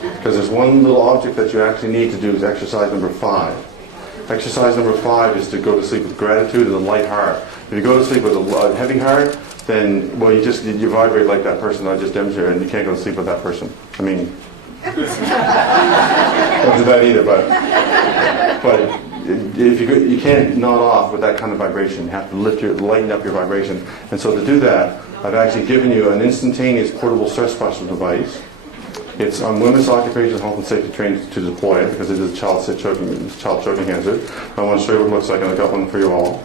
Because there's one little object that you actually need to do is exercise number 5. Exercise number 5 is to go to sleep with gratitude and a light heart. If you go to sleep with a heavy heart, then, well, you vibrate like that person I just demonstrated, and you can't go to sleep with that person. I mean, don't do that either, but if you can't nod off with that kind of vibration. You have to lighten up your vibration. And so to do that, I've actually given you an instantaneous portable stress buster device. It's on women's occupational health and safety training to deploy it, because it is a child choking hazard. I want to show you what it looks like, and I got one for you all.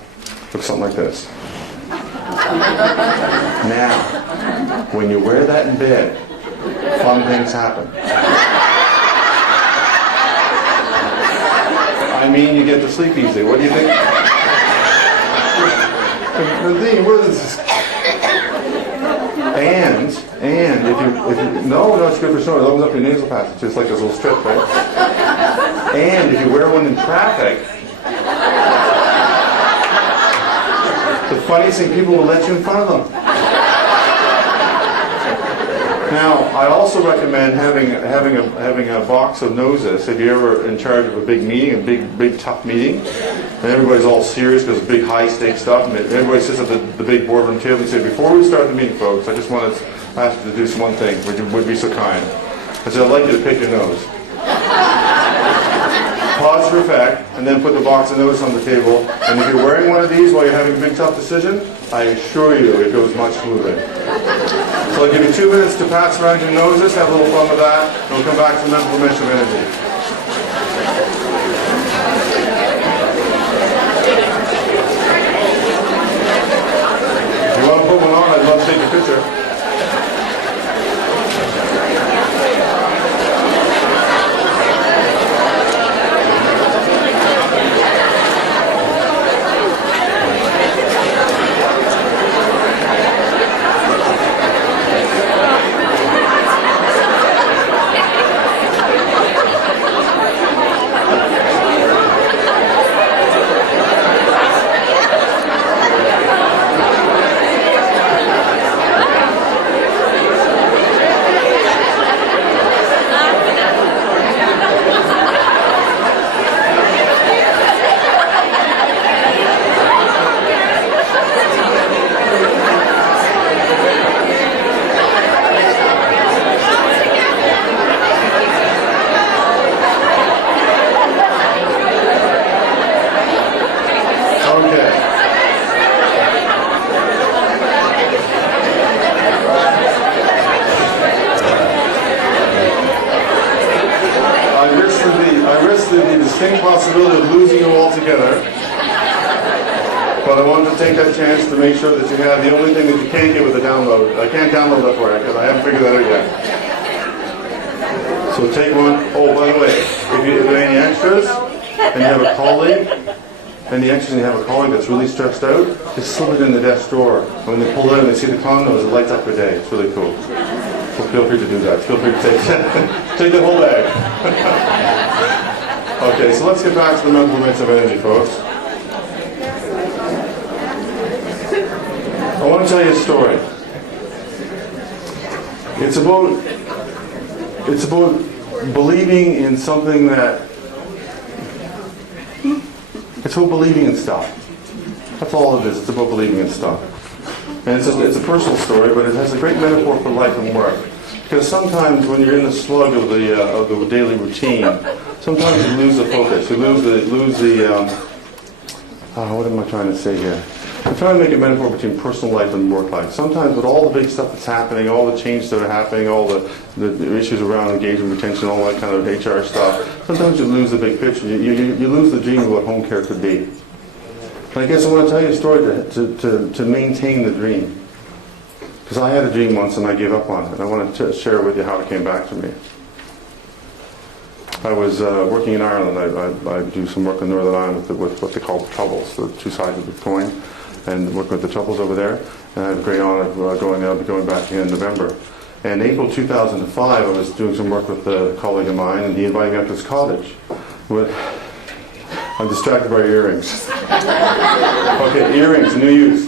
Looks something like this. Now, when you wear that in bed, fun things happen. I mean, you get to sleep easy. What do you think? Nadine, what is this? And if you no, it's good for snoring. It opens up your nasal passage, just like this little strip, right? And if you wear one in traffic, the funniest thing, people will let you in front of them. Now, I also recommend having a box of noses if you're ever in charge of a big meeting, a big tough meeting, and everybody's all serious because it's big high stakes stuff, and everybody sits at the big boardroom table and say, before we start the meeting, folks, I just want to ask you to do one thing. Would be so kind. I said, I'd like you to pick your nose. Pause for effect, and then put the box of noses on the table. And if you're wearing one of these while you're having a big tough decision, I assure you it goes much smoother. So I'll give you 2 minutes to pass around your noses, have a little fun with that, and we'll come back to the mental dimension of energy. If you want to put one on, I'd love to take a picture. Possibility of losing you altogether, but I wanted to take that chance to make sure that you have the only thing that you can't get with the download. I can't download that for you because I haven't figured that out yet. So take one. Oh, by the way, if you have any extras and you have a colleague, that's really stressed out, just slip it in the desk drawer. And when they pull it out and they see the condos, it lights up their day. It's really cool. So feel free to do that. Feel free to take the whole bag. Okay, so let's get back to the mental dimension of energy, folks. I want to tell you a story. It's about believing in something that... It's about believing in stuff. That's all it is. It's about believing in stuff. And it's a personal story, but it has a great metaphor for life and work. Because sometimes when you're in the slug of the daily routine, sometimes you lose the focus. You lose the what am I trying to say here? I'm trying to make a metaphor between personal life and work life. Sometimes with all the big stuff that's happening, all the changes that are happening, all the issues around engagement, retention, all that kind of HR stuff, sometimes you lose the big picture. You lose the dream of what home care could be. And I guess I want to tell you a story to maintain the dream. Because I had a dream once and I gave up on it. And I want to share with you how it came back to me. I was working in Ireland. I do some work in Northern Ireland with what they call the Troubles, the two sides of the coin, and working with the Troubles over there. And I had a great honor of going back again in November. And in April 2005, I was doing some work with a colleague of mine, and he invited me up to his cottage. I'm distracted by earrings. Okay, earrings, new use.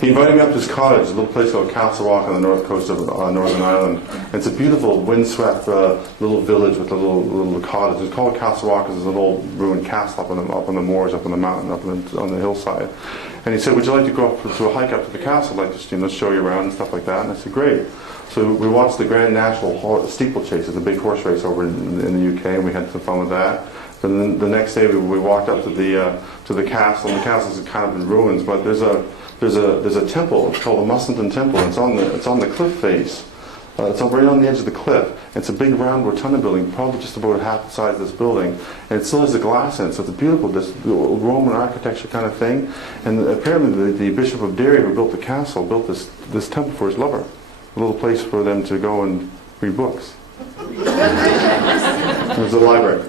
He invited me up to his cottage, a little place called Castle Rock on the north coast of Northern Ireland. And it's a beautiful, windswept little village with a little cottage. It's called Castle Rock because there's an old ruined castle up on the moors, up on the mountain, on the hillside. And he said, "Would you like to go up to a hike up to the castle? I'd like to show you around and stuff like that." And I said, "Great." So we watched the Grand National Steeplechase. It's a big horse race over in the UK, and we had some fun with that. And then the next day we walked up to the castle, and the castle's kind of in ruins, but there's a temple. It's called the Mussington Temple. It's on the cliff face. It's right on the edge of the cliff. It's a big round rotunda building, probably just about half the size of this building, and it still has the glass in it. So it's a beautiful, this Roman architecture kind of thing. And apparently the Bishop of Derry, who built the castle, built this temple for his lover, a little place for them to go and read books. It was a library.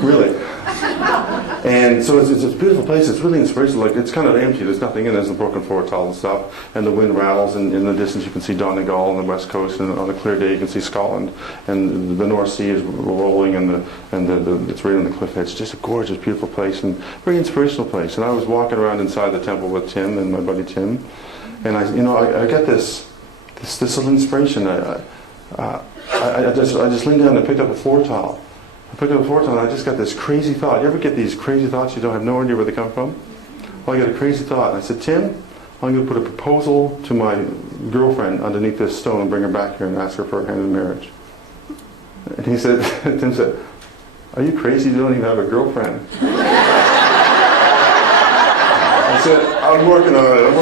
Really. And so it's a beautiful place. It's really inspirational. Like, it's kind of empty. There's nothing in it. There's a broken floor tile and stuff. And the wind rattles. And in the distance, you can see Donegal on the west coast. And on a clear day, you can see Scotland. And the North Sea is rolling. And it's right on the cliff edge. It's just a gorgeous, beautiful place. And very inspirational place. And I was walking around inside the temple with Tim and my buddy Tim. And I get this little inspiration. I just leaned down and picked up a floor tile. I picked up a floor tile and I just got this crazy thought. You ever get these crazy thoughts you don't have no idea where they come from? Well, I got a crazy thought. And I said, Tim, I'm going to put a proposal to my girlfriend underneath this stone and bring her back here and ask her for a hand in marriage. And he said, Tim said, are you crazy? You don't even have a girlfriend. I said, I'm working on it.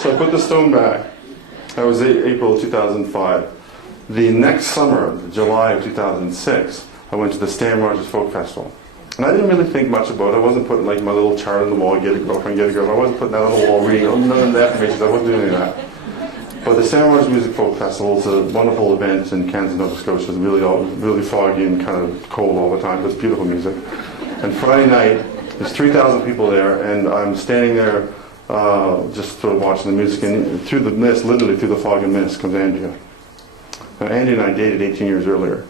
So I put the stone back. That was April 2005. The next summer, July of 2006, I went to the Stan Rogers Folk Festival. And I didn't really think much about it. I wasn't putting like my little chart on the wall, get a girlfriend, get a girlfriend. I wasn't putting that on the wall, reading none of the affirmations. I wasn't doing any of that. But the Stan Rogers Music Folk Festival is a wonderful event in Kansas, Nova Scotia. It's really foggy and kind of cold all the time, but it's beautiful music. And Friday night, there's 3,000 people there, and I'm standing there just sort of watching the music. And through the mist, literally through the fog and mist, comes Andrea. Now, Andy and I dated 18 years earlier.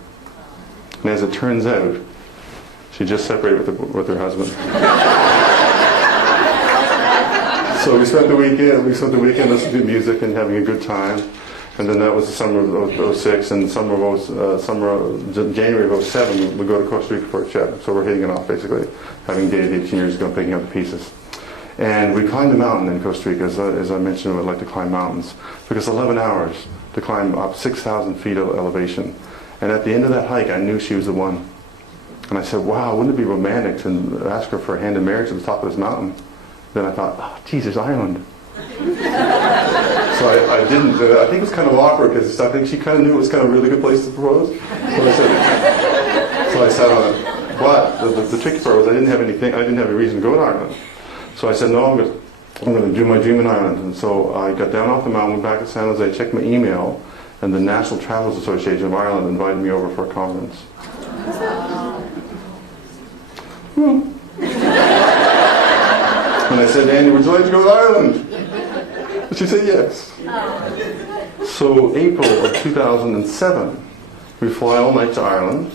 And as it turns out, she just separated with her husband. So we spent the weekend listening to music and having a good time. And then that was the summer of 06, and January of 07, we go to Costa Rica for a trip. So we're hitting it off, basically, having dated 18 years ago, picking up the pieces. And we climbed a mountain in Costa Rica. As I mentioned, I would like to climb mountains. It took us 11 hours to climb up 6,000 feet of elevation. And at the end of that hike, I knew she was the one. And I said, wow, wouldn't it be romantic to ask her for a hand in marriage at the top of this mountain? Then I thought, oh, geez, there's Ireland. So I didn't. I think it was kind of awkward because I think she kind of knew it was kind of a really good place to propose. So I sat on it. But the tricky part was I didn't have any reason to go to Ireland. So I said, no, I'm going to do my dream in Ireland. And so I got down off the mountain, went back to San Jose, checked my email, and the National Travellers Association of Ireland invited me over for a conference. And I said, Andy, would you like to go to Ireland? And she said yes. So April of 2007, we fly all night to Ireland.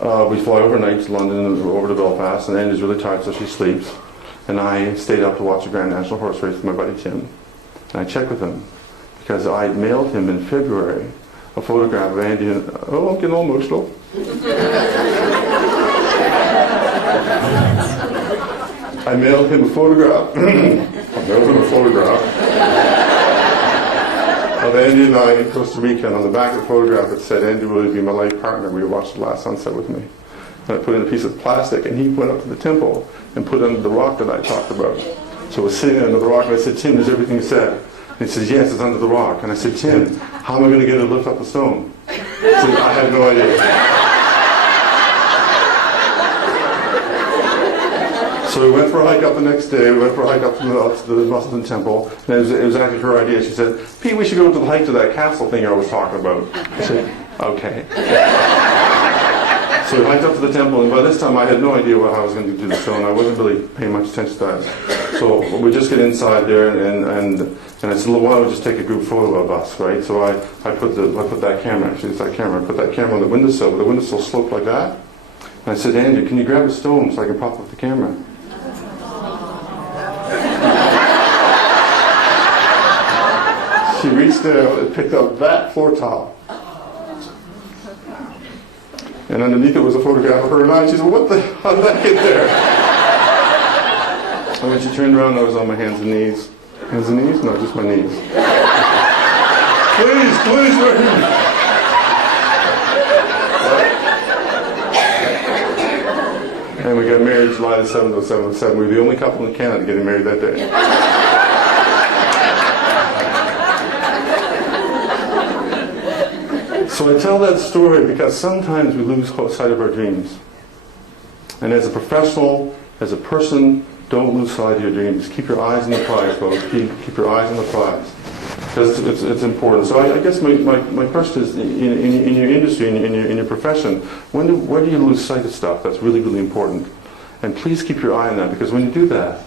We fly overnight to London and over to Belfast, and Andy's really tired, so she sleeps. And I stayed up to watch the Grand National Horse Race with my buddy Tim. And I checked with him, because I mailed him in February a photograph of Andy, and I'm getting all emotional. I mailed him a photograph. Of Andy and I in Costa Rica, and on the back of the photograph it said, Andy, will you be my life partner? Will you watch the last sunset with me? And I put in a piece of plastic, and he went up to the temple and put it under the rock that I talked about. So it was sitting under the rock, and I said, Tim, is everything you said? And he said, yes, it's under the rock. And I said, Tim, how am I going to get her to lift up the stone? He said, I had no idea. So we went for a hike up the next day. We went for a hike up to the Musselman Temple. And it was actually her idea. She said, Pete, we should go to the hike to that castle thing I was talking about. I said, okay. So we hiked up to the temple, and by this time I had no idea how I was going to do the stone. I wasn't really paying much attention to that. So we just get inside there, and I said, well, why don't we just take a group photo of us, right? So I put that camera, actually it's that camera, I put that camera on the windowsill, but the windowsill sloped like that. And I said, Andrew, can you grab a stone so I can pop up the camera? She reached down and picked up that floor tile. And underneath it was a photograph of her and I. She said, how did that get there? And when she turned around, I was on my hands and knees. Hands and knees? No, just my knees. Please, And we got married July the 7th of 707. We were the only couple in Canada getting married that day. So I tell that story because sometimes we lose sight of our dreams. And as a professional, as a person, don't lose sight of your dreams. Keep your eyes on the prize, folks. Keep your eyes on the prize. because it's important. So I guess my question is, in your industry, in your profession, where do you lose sight of stuff that's really, really important? And please keep your eye on that, because when you do that,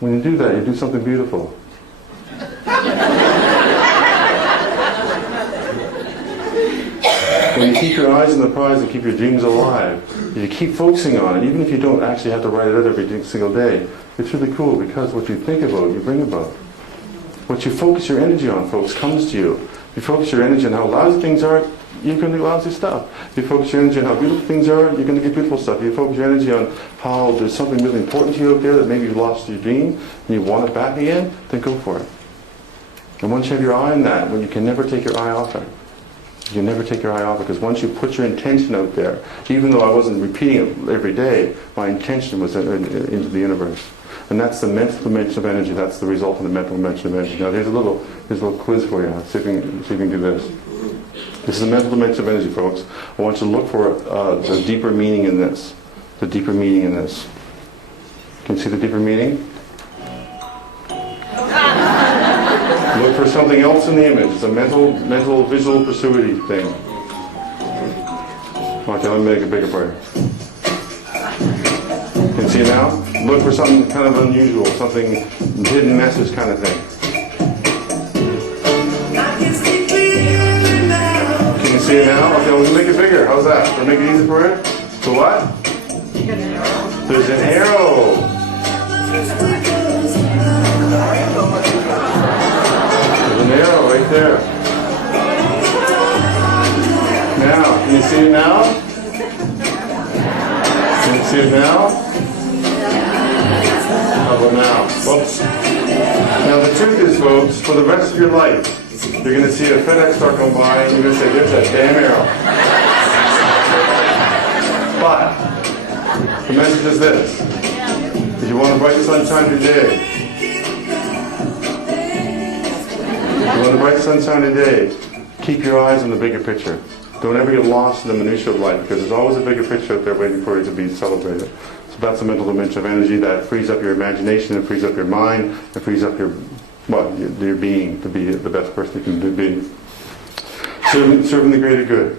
you do something beautiful. When you keep your eyes on the prize and keep your dreams alive, you keep focusing on it, even if you don't actually have to write it out every single day. It's really cool, because what you think about, you bring about. What you focus your energy on, folks, comes to you. If you focus your energy on how lousy things are, you're going to do lousy stuff. If you focus your energy on how beautiful things are, you're going to get beautiful stuff. If you focus your energy on how there's something really important to you out there that maybe you've lost your dream and you want it back again, then go for it. And once you have your eye on that, when you can never take your eye off it. You can never take your eye off it, because once you put your intention out there, even though I wasn't repeating it every day, my intention was into the universe. And that's the mental dimension of energy. That's the result of the mental dimension of energy. Now here's a little quiz for you. See if you can do this. This is the mental dimension of energy, folks. I want you to look for the deeper meaning in this. The deeper meaning in this. Can you see the deeper meaning? Look for something else in the image. It's a mental visual pursuity thing. Okay, let me make it bigger for you. Can you see it now? Look for something kind of unusual, something hidden message kind of thing. Can you see it now? Okay, let's make it bigger. How's that? Can I make it easy for you? So what? There's an arrow. There's an arrow right there. Now, can you see it now? Can you see it now? How about now? Whoops. Now the truth is, folks, for the rest of your life, you're going to see a FedEx truck go by and you're going to say, there's that damn arrow. But the message is this. If you want a bright sunshine today, keep your eyes on the bigger picture. Don't ever get lost in the minutiae of life, because there's always a bigger picture out there waiting for you to be celebrated. So that's the mental dimension of energy that frees up your imagination, it frees up your mind, it frees up your being to be the best person you can be. Serving the greater good.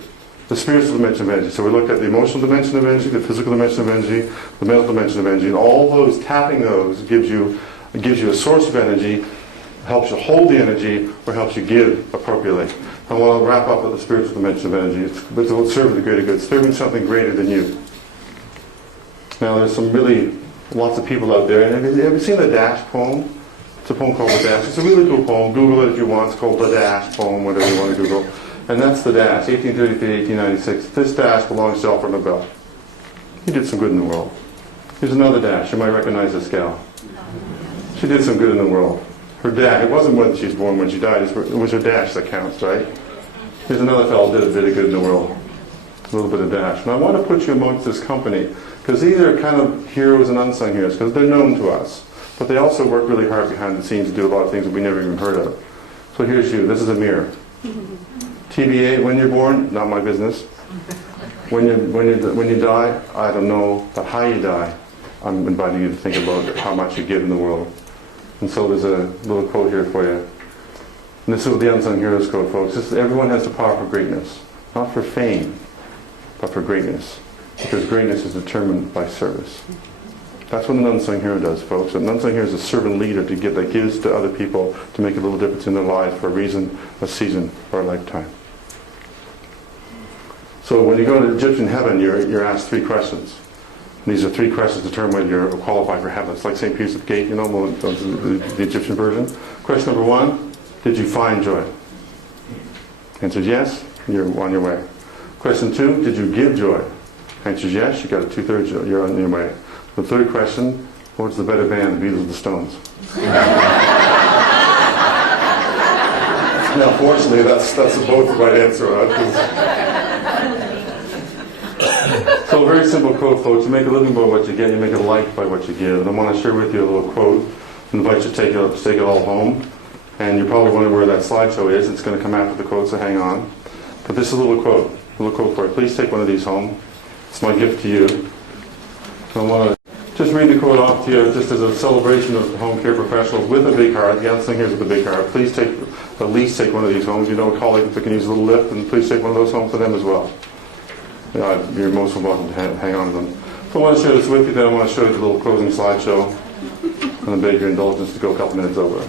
The spiritual dimension of energy. So we looked at the emotional dimension of energy, the physical dimension of energy, the mental dimension of energy, and all those, tapping those gives you a source of energy, helps you hold the energy, or helps you give appropriately. I want to wrap up with the spiritual dimension of energy. It's serving the greater good, serving something greater than you. Now there's lots of people out there, and have you seen the Dash poem? It's a poem called The Dash. It's a really cool poem. Google it if you want. It's called The Dash poem, whatever you want to Google. And that's the Dash, 1833, 1896. This Dash belongs to Alfred Nobel. He did some good in the world. Here's another Dash. You might recognize this gal. She did some good in the world. Her dad, it wasn't when she was born, when she died, it was her dash that counts, right? Here's another fellow who did a bit of good in the world. A little bit of dash. And I want to put you amongst this company, because these are kind of heroes and unsung heroes, because they're known to us. But they also work really hard behind the scenes to do a lot of things that we never even heard of. So here's you. This is a mirror. TBA, when you're born, not my business. When you die, I don't know. But how you die, I'm inviting you to think about how much you give in the world. And so there's a little quote here for you. And this is the Unsung Heroes quote, folks. Everyone has the power for greatness. Not for fame, but for greatness. Because greatness is determined by service. That's what an unsung hero does, folks. An unsung hero is a servant leader that gives to other people to make a little difference in their lives for a reason, a season, or a lifetime. So when you go to Egyptian heaven, you're asked 3 questions. And these are 3 questions to determine whether you're qualified for heaven. It's like St. Peter's at the Gate, the Egyptian version. Question number 1, did you find joy? Answered yes, you're on your way. Question 2, did you give joy? Answers yes, you got a 2/3 joy, you're on your way. The 3rd question, what's the better band, the Beatles or the Stones? Now, fortunately, that's both the right answer. So a very simple quote, folks. You make a living by what you get, you make a life by what you give. And I want to share with you a little quote. I invite you to take it all home. And you're probably wondering where that slideshow is. It's going to come after the quote, so hang on. But this is a little quote for you. Please take one of these home. It's my gift to you. I want to just read the quote off to you, just as a celebration of home care professionals with a big heart. The unsung heroes with a big heart. Please at least take one of these homes. You know a colleague that can use a little lift, and please take one of those home for them as well. You're most welcome to hang on to them. So I want to share this with you, then I want to show you the little closing slideshow, and I beg your indulgence to go a couple minutes over.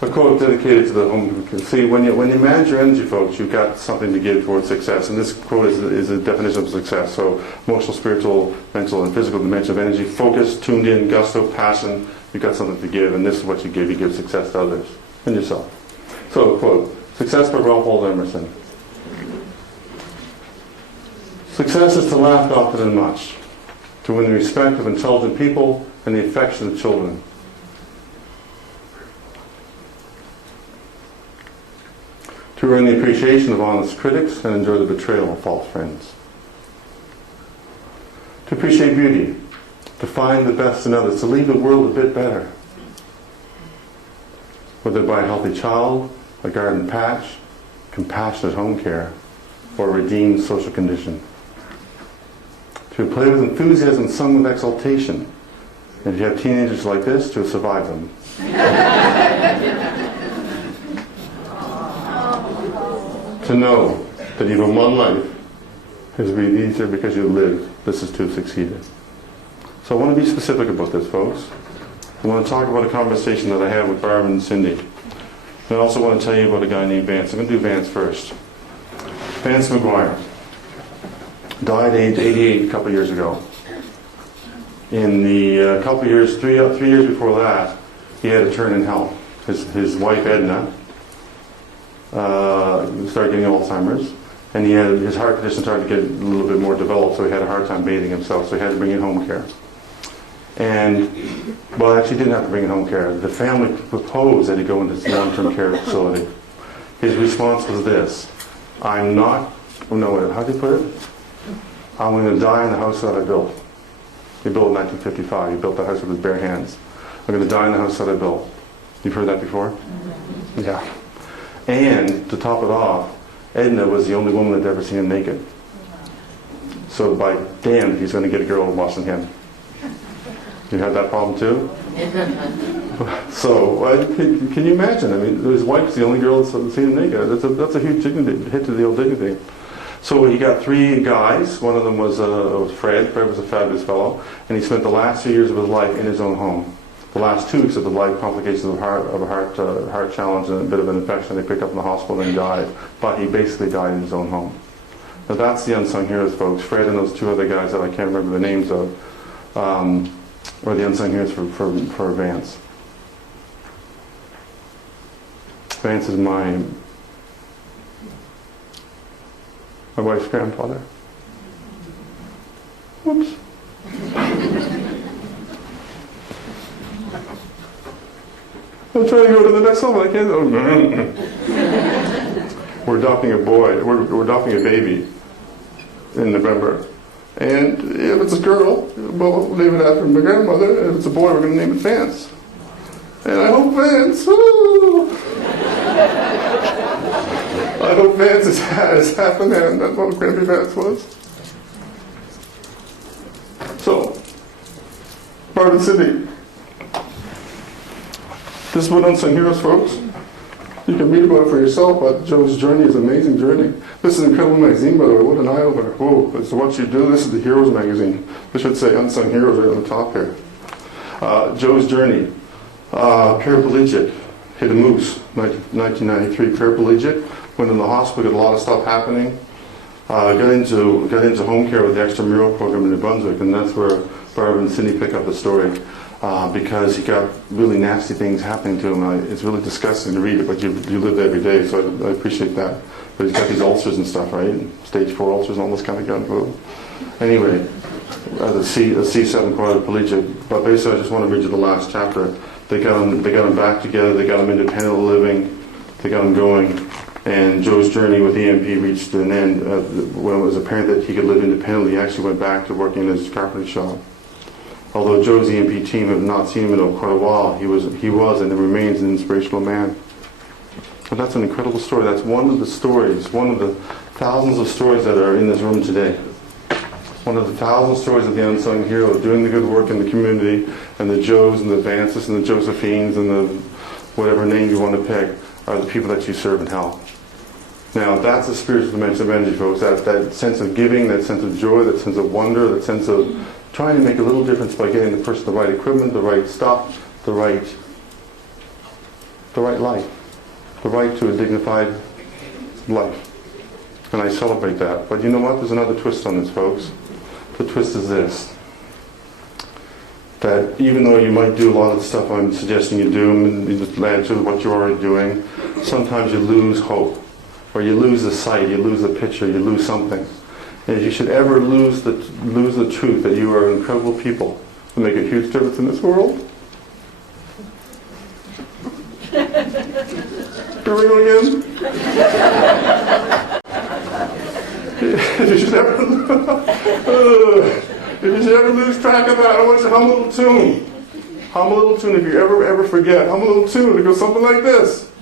A quote dedicated to the home. See, when you manage your energy, folks, you've got something to give towards success. And this quote is a definition of success. So emotional, spiritual, mental, and physical dimension of energy. Focus, tuned in, gusto, passion. You've got something to give, and this is what you give. You give success to others and yourself. So, quote, success by Ralph Waldo Emerson. Success is to laugh often and much, to win the respect of intelligent people and the affection of children. To earn the appreciation of honest critics and enjoy the betrayal of false friends. To appreciate beauty, to find the best in others, to leave the world a bit better. Whether by a healthy child, a garden patch, compassionate home care, or a redeemed social condition. To play with enthusiasm, sung with exaltation. And if you have teenagers like this, to survive them. To know that even one life has been easier because you lived. This is to have succeeded. So I want to be specific about this, folks. I want to talk about a conversation that I had with Barbara and Cindy. And I also want to tell you about a guy named Vance. I'm going to do Vance first. Vance McGuire died at age 88 a couple of years ago. In the couple of years, three years before that, he had a turn in health. His wife Edna started getting Alzheimer's, and his heart condition started to get a little bit more developed, so he had a hard time bathing himself, so he had to bring in home care. And, well, actually didn't have to bring in home care. The family proposed that he go into this long-term care facility. His response was this: how did he put it? I'm going to die in the house that I built. He built in 1955. He built the house with his bare hands. I'm going to die in the house that I built. You've heard that before? Mm-hmm. Yeah. And to top it off, Edna was the only woman that had ever seen him naked. So by damn, he's going to get a girl watching him. You had that problem too? So can you imagine? I mean, his wife's the only girl that's seen him naked. That's a huge hit to the old dignity. So he got three guys. One of them was Fred. Fred was a fabulous fellow, and he spent the last 2 years of his life in his own home. The last 2 weeks of his life, complications of a heart challenge and a bit of an infection. They picked up in the hospital and he died. But he basically died in his own home. Now that's the unsung heroes, folks. Fred and those 2 other guys that I can't remember the names of, are the unsung heroes for Vance. Vance is my wife's grandfather. Whoops. I'm trying to go to the next one, I can't. We're adopting a boy. We're adopting a baby in November. And if it's a girl, we'll name it after my grandmother. And if it's a boy, we're going to name it Vance. And I hope Vance, I hope Vance is half the man that little Grampy Vance was. So, Barbara and Cindy. This is what Unsung Heroes, folks. You can read about it for yourself, but Joe's journey is an amazing journey. This is an incredible magazine, by the way. What an eye-opener. Whoa, as to what you do, this is the Heroes magazine. I should say Unsung Heroes right on the top here. Joe's journey. Paraplegic. Hit a moose, 1993. Paraplegic. Went in the hospital, got a lot of stuff happening. Got into home care with the extramural program in New Brunswick, and that's where Barbara and Cindy pick up the story. Because he got really nasty things happening to him. It's really disgusting to read it, but you live every day, so I appreciate that. But he's got these ulcers and stuff, right? Stage 4 ulcers and all this kind of stuff. Anyway, as a C7 quadriplegic. But basically, I just want to read you the last chapter. They got him back together. They got him independent living. They got him going. And Joe's journey with EMP reached an end. When it was apparent that he could live independently, he actually went back to working in his carpentry shop. Although Joe's EMP team have not seen him in quite a while, he was and remains an inspirational man. But that's an incredible story. That's one of the stories, one of the thousands of stories that are in this room today. one of the 1,000 stories of the unsung hero doing the good work in the community, and the Joes and the Vances and the Josephines and the whatever name you want to pick are the people that you serve and help. Now, that's the spiritual dimension of energy, folks. That sense of giving, that sense of joy, that sense of wonder, that sense of trying to make a little difference by getting the person the right equipment, the right stuff, the right life, the right to a dignified life. And I celebrate that. But you know what? There's another twist on this, folks. The twist is this. That even though you might do a lot of the stuff I'm suggesting you do, and you just add to what you're already doing, sometimes you lose hope. Or you lose the sight, you lose the picture, you lose something. And if you should ever lose the truth that you are incredible people who make a huge difference in this world. Here we go again. If you should ever lose track of that, I want you to hum a little tune. Hum a little tune if you ever forget. Hum a little tune. It goes something like this.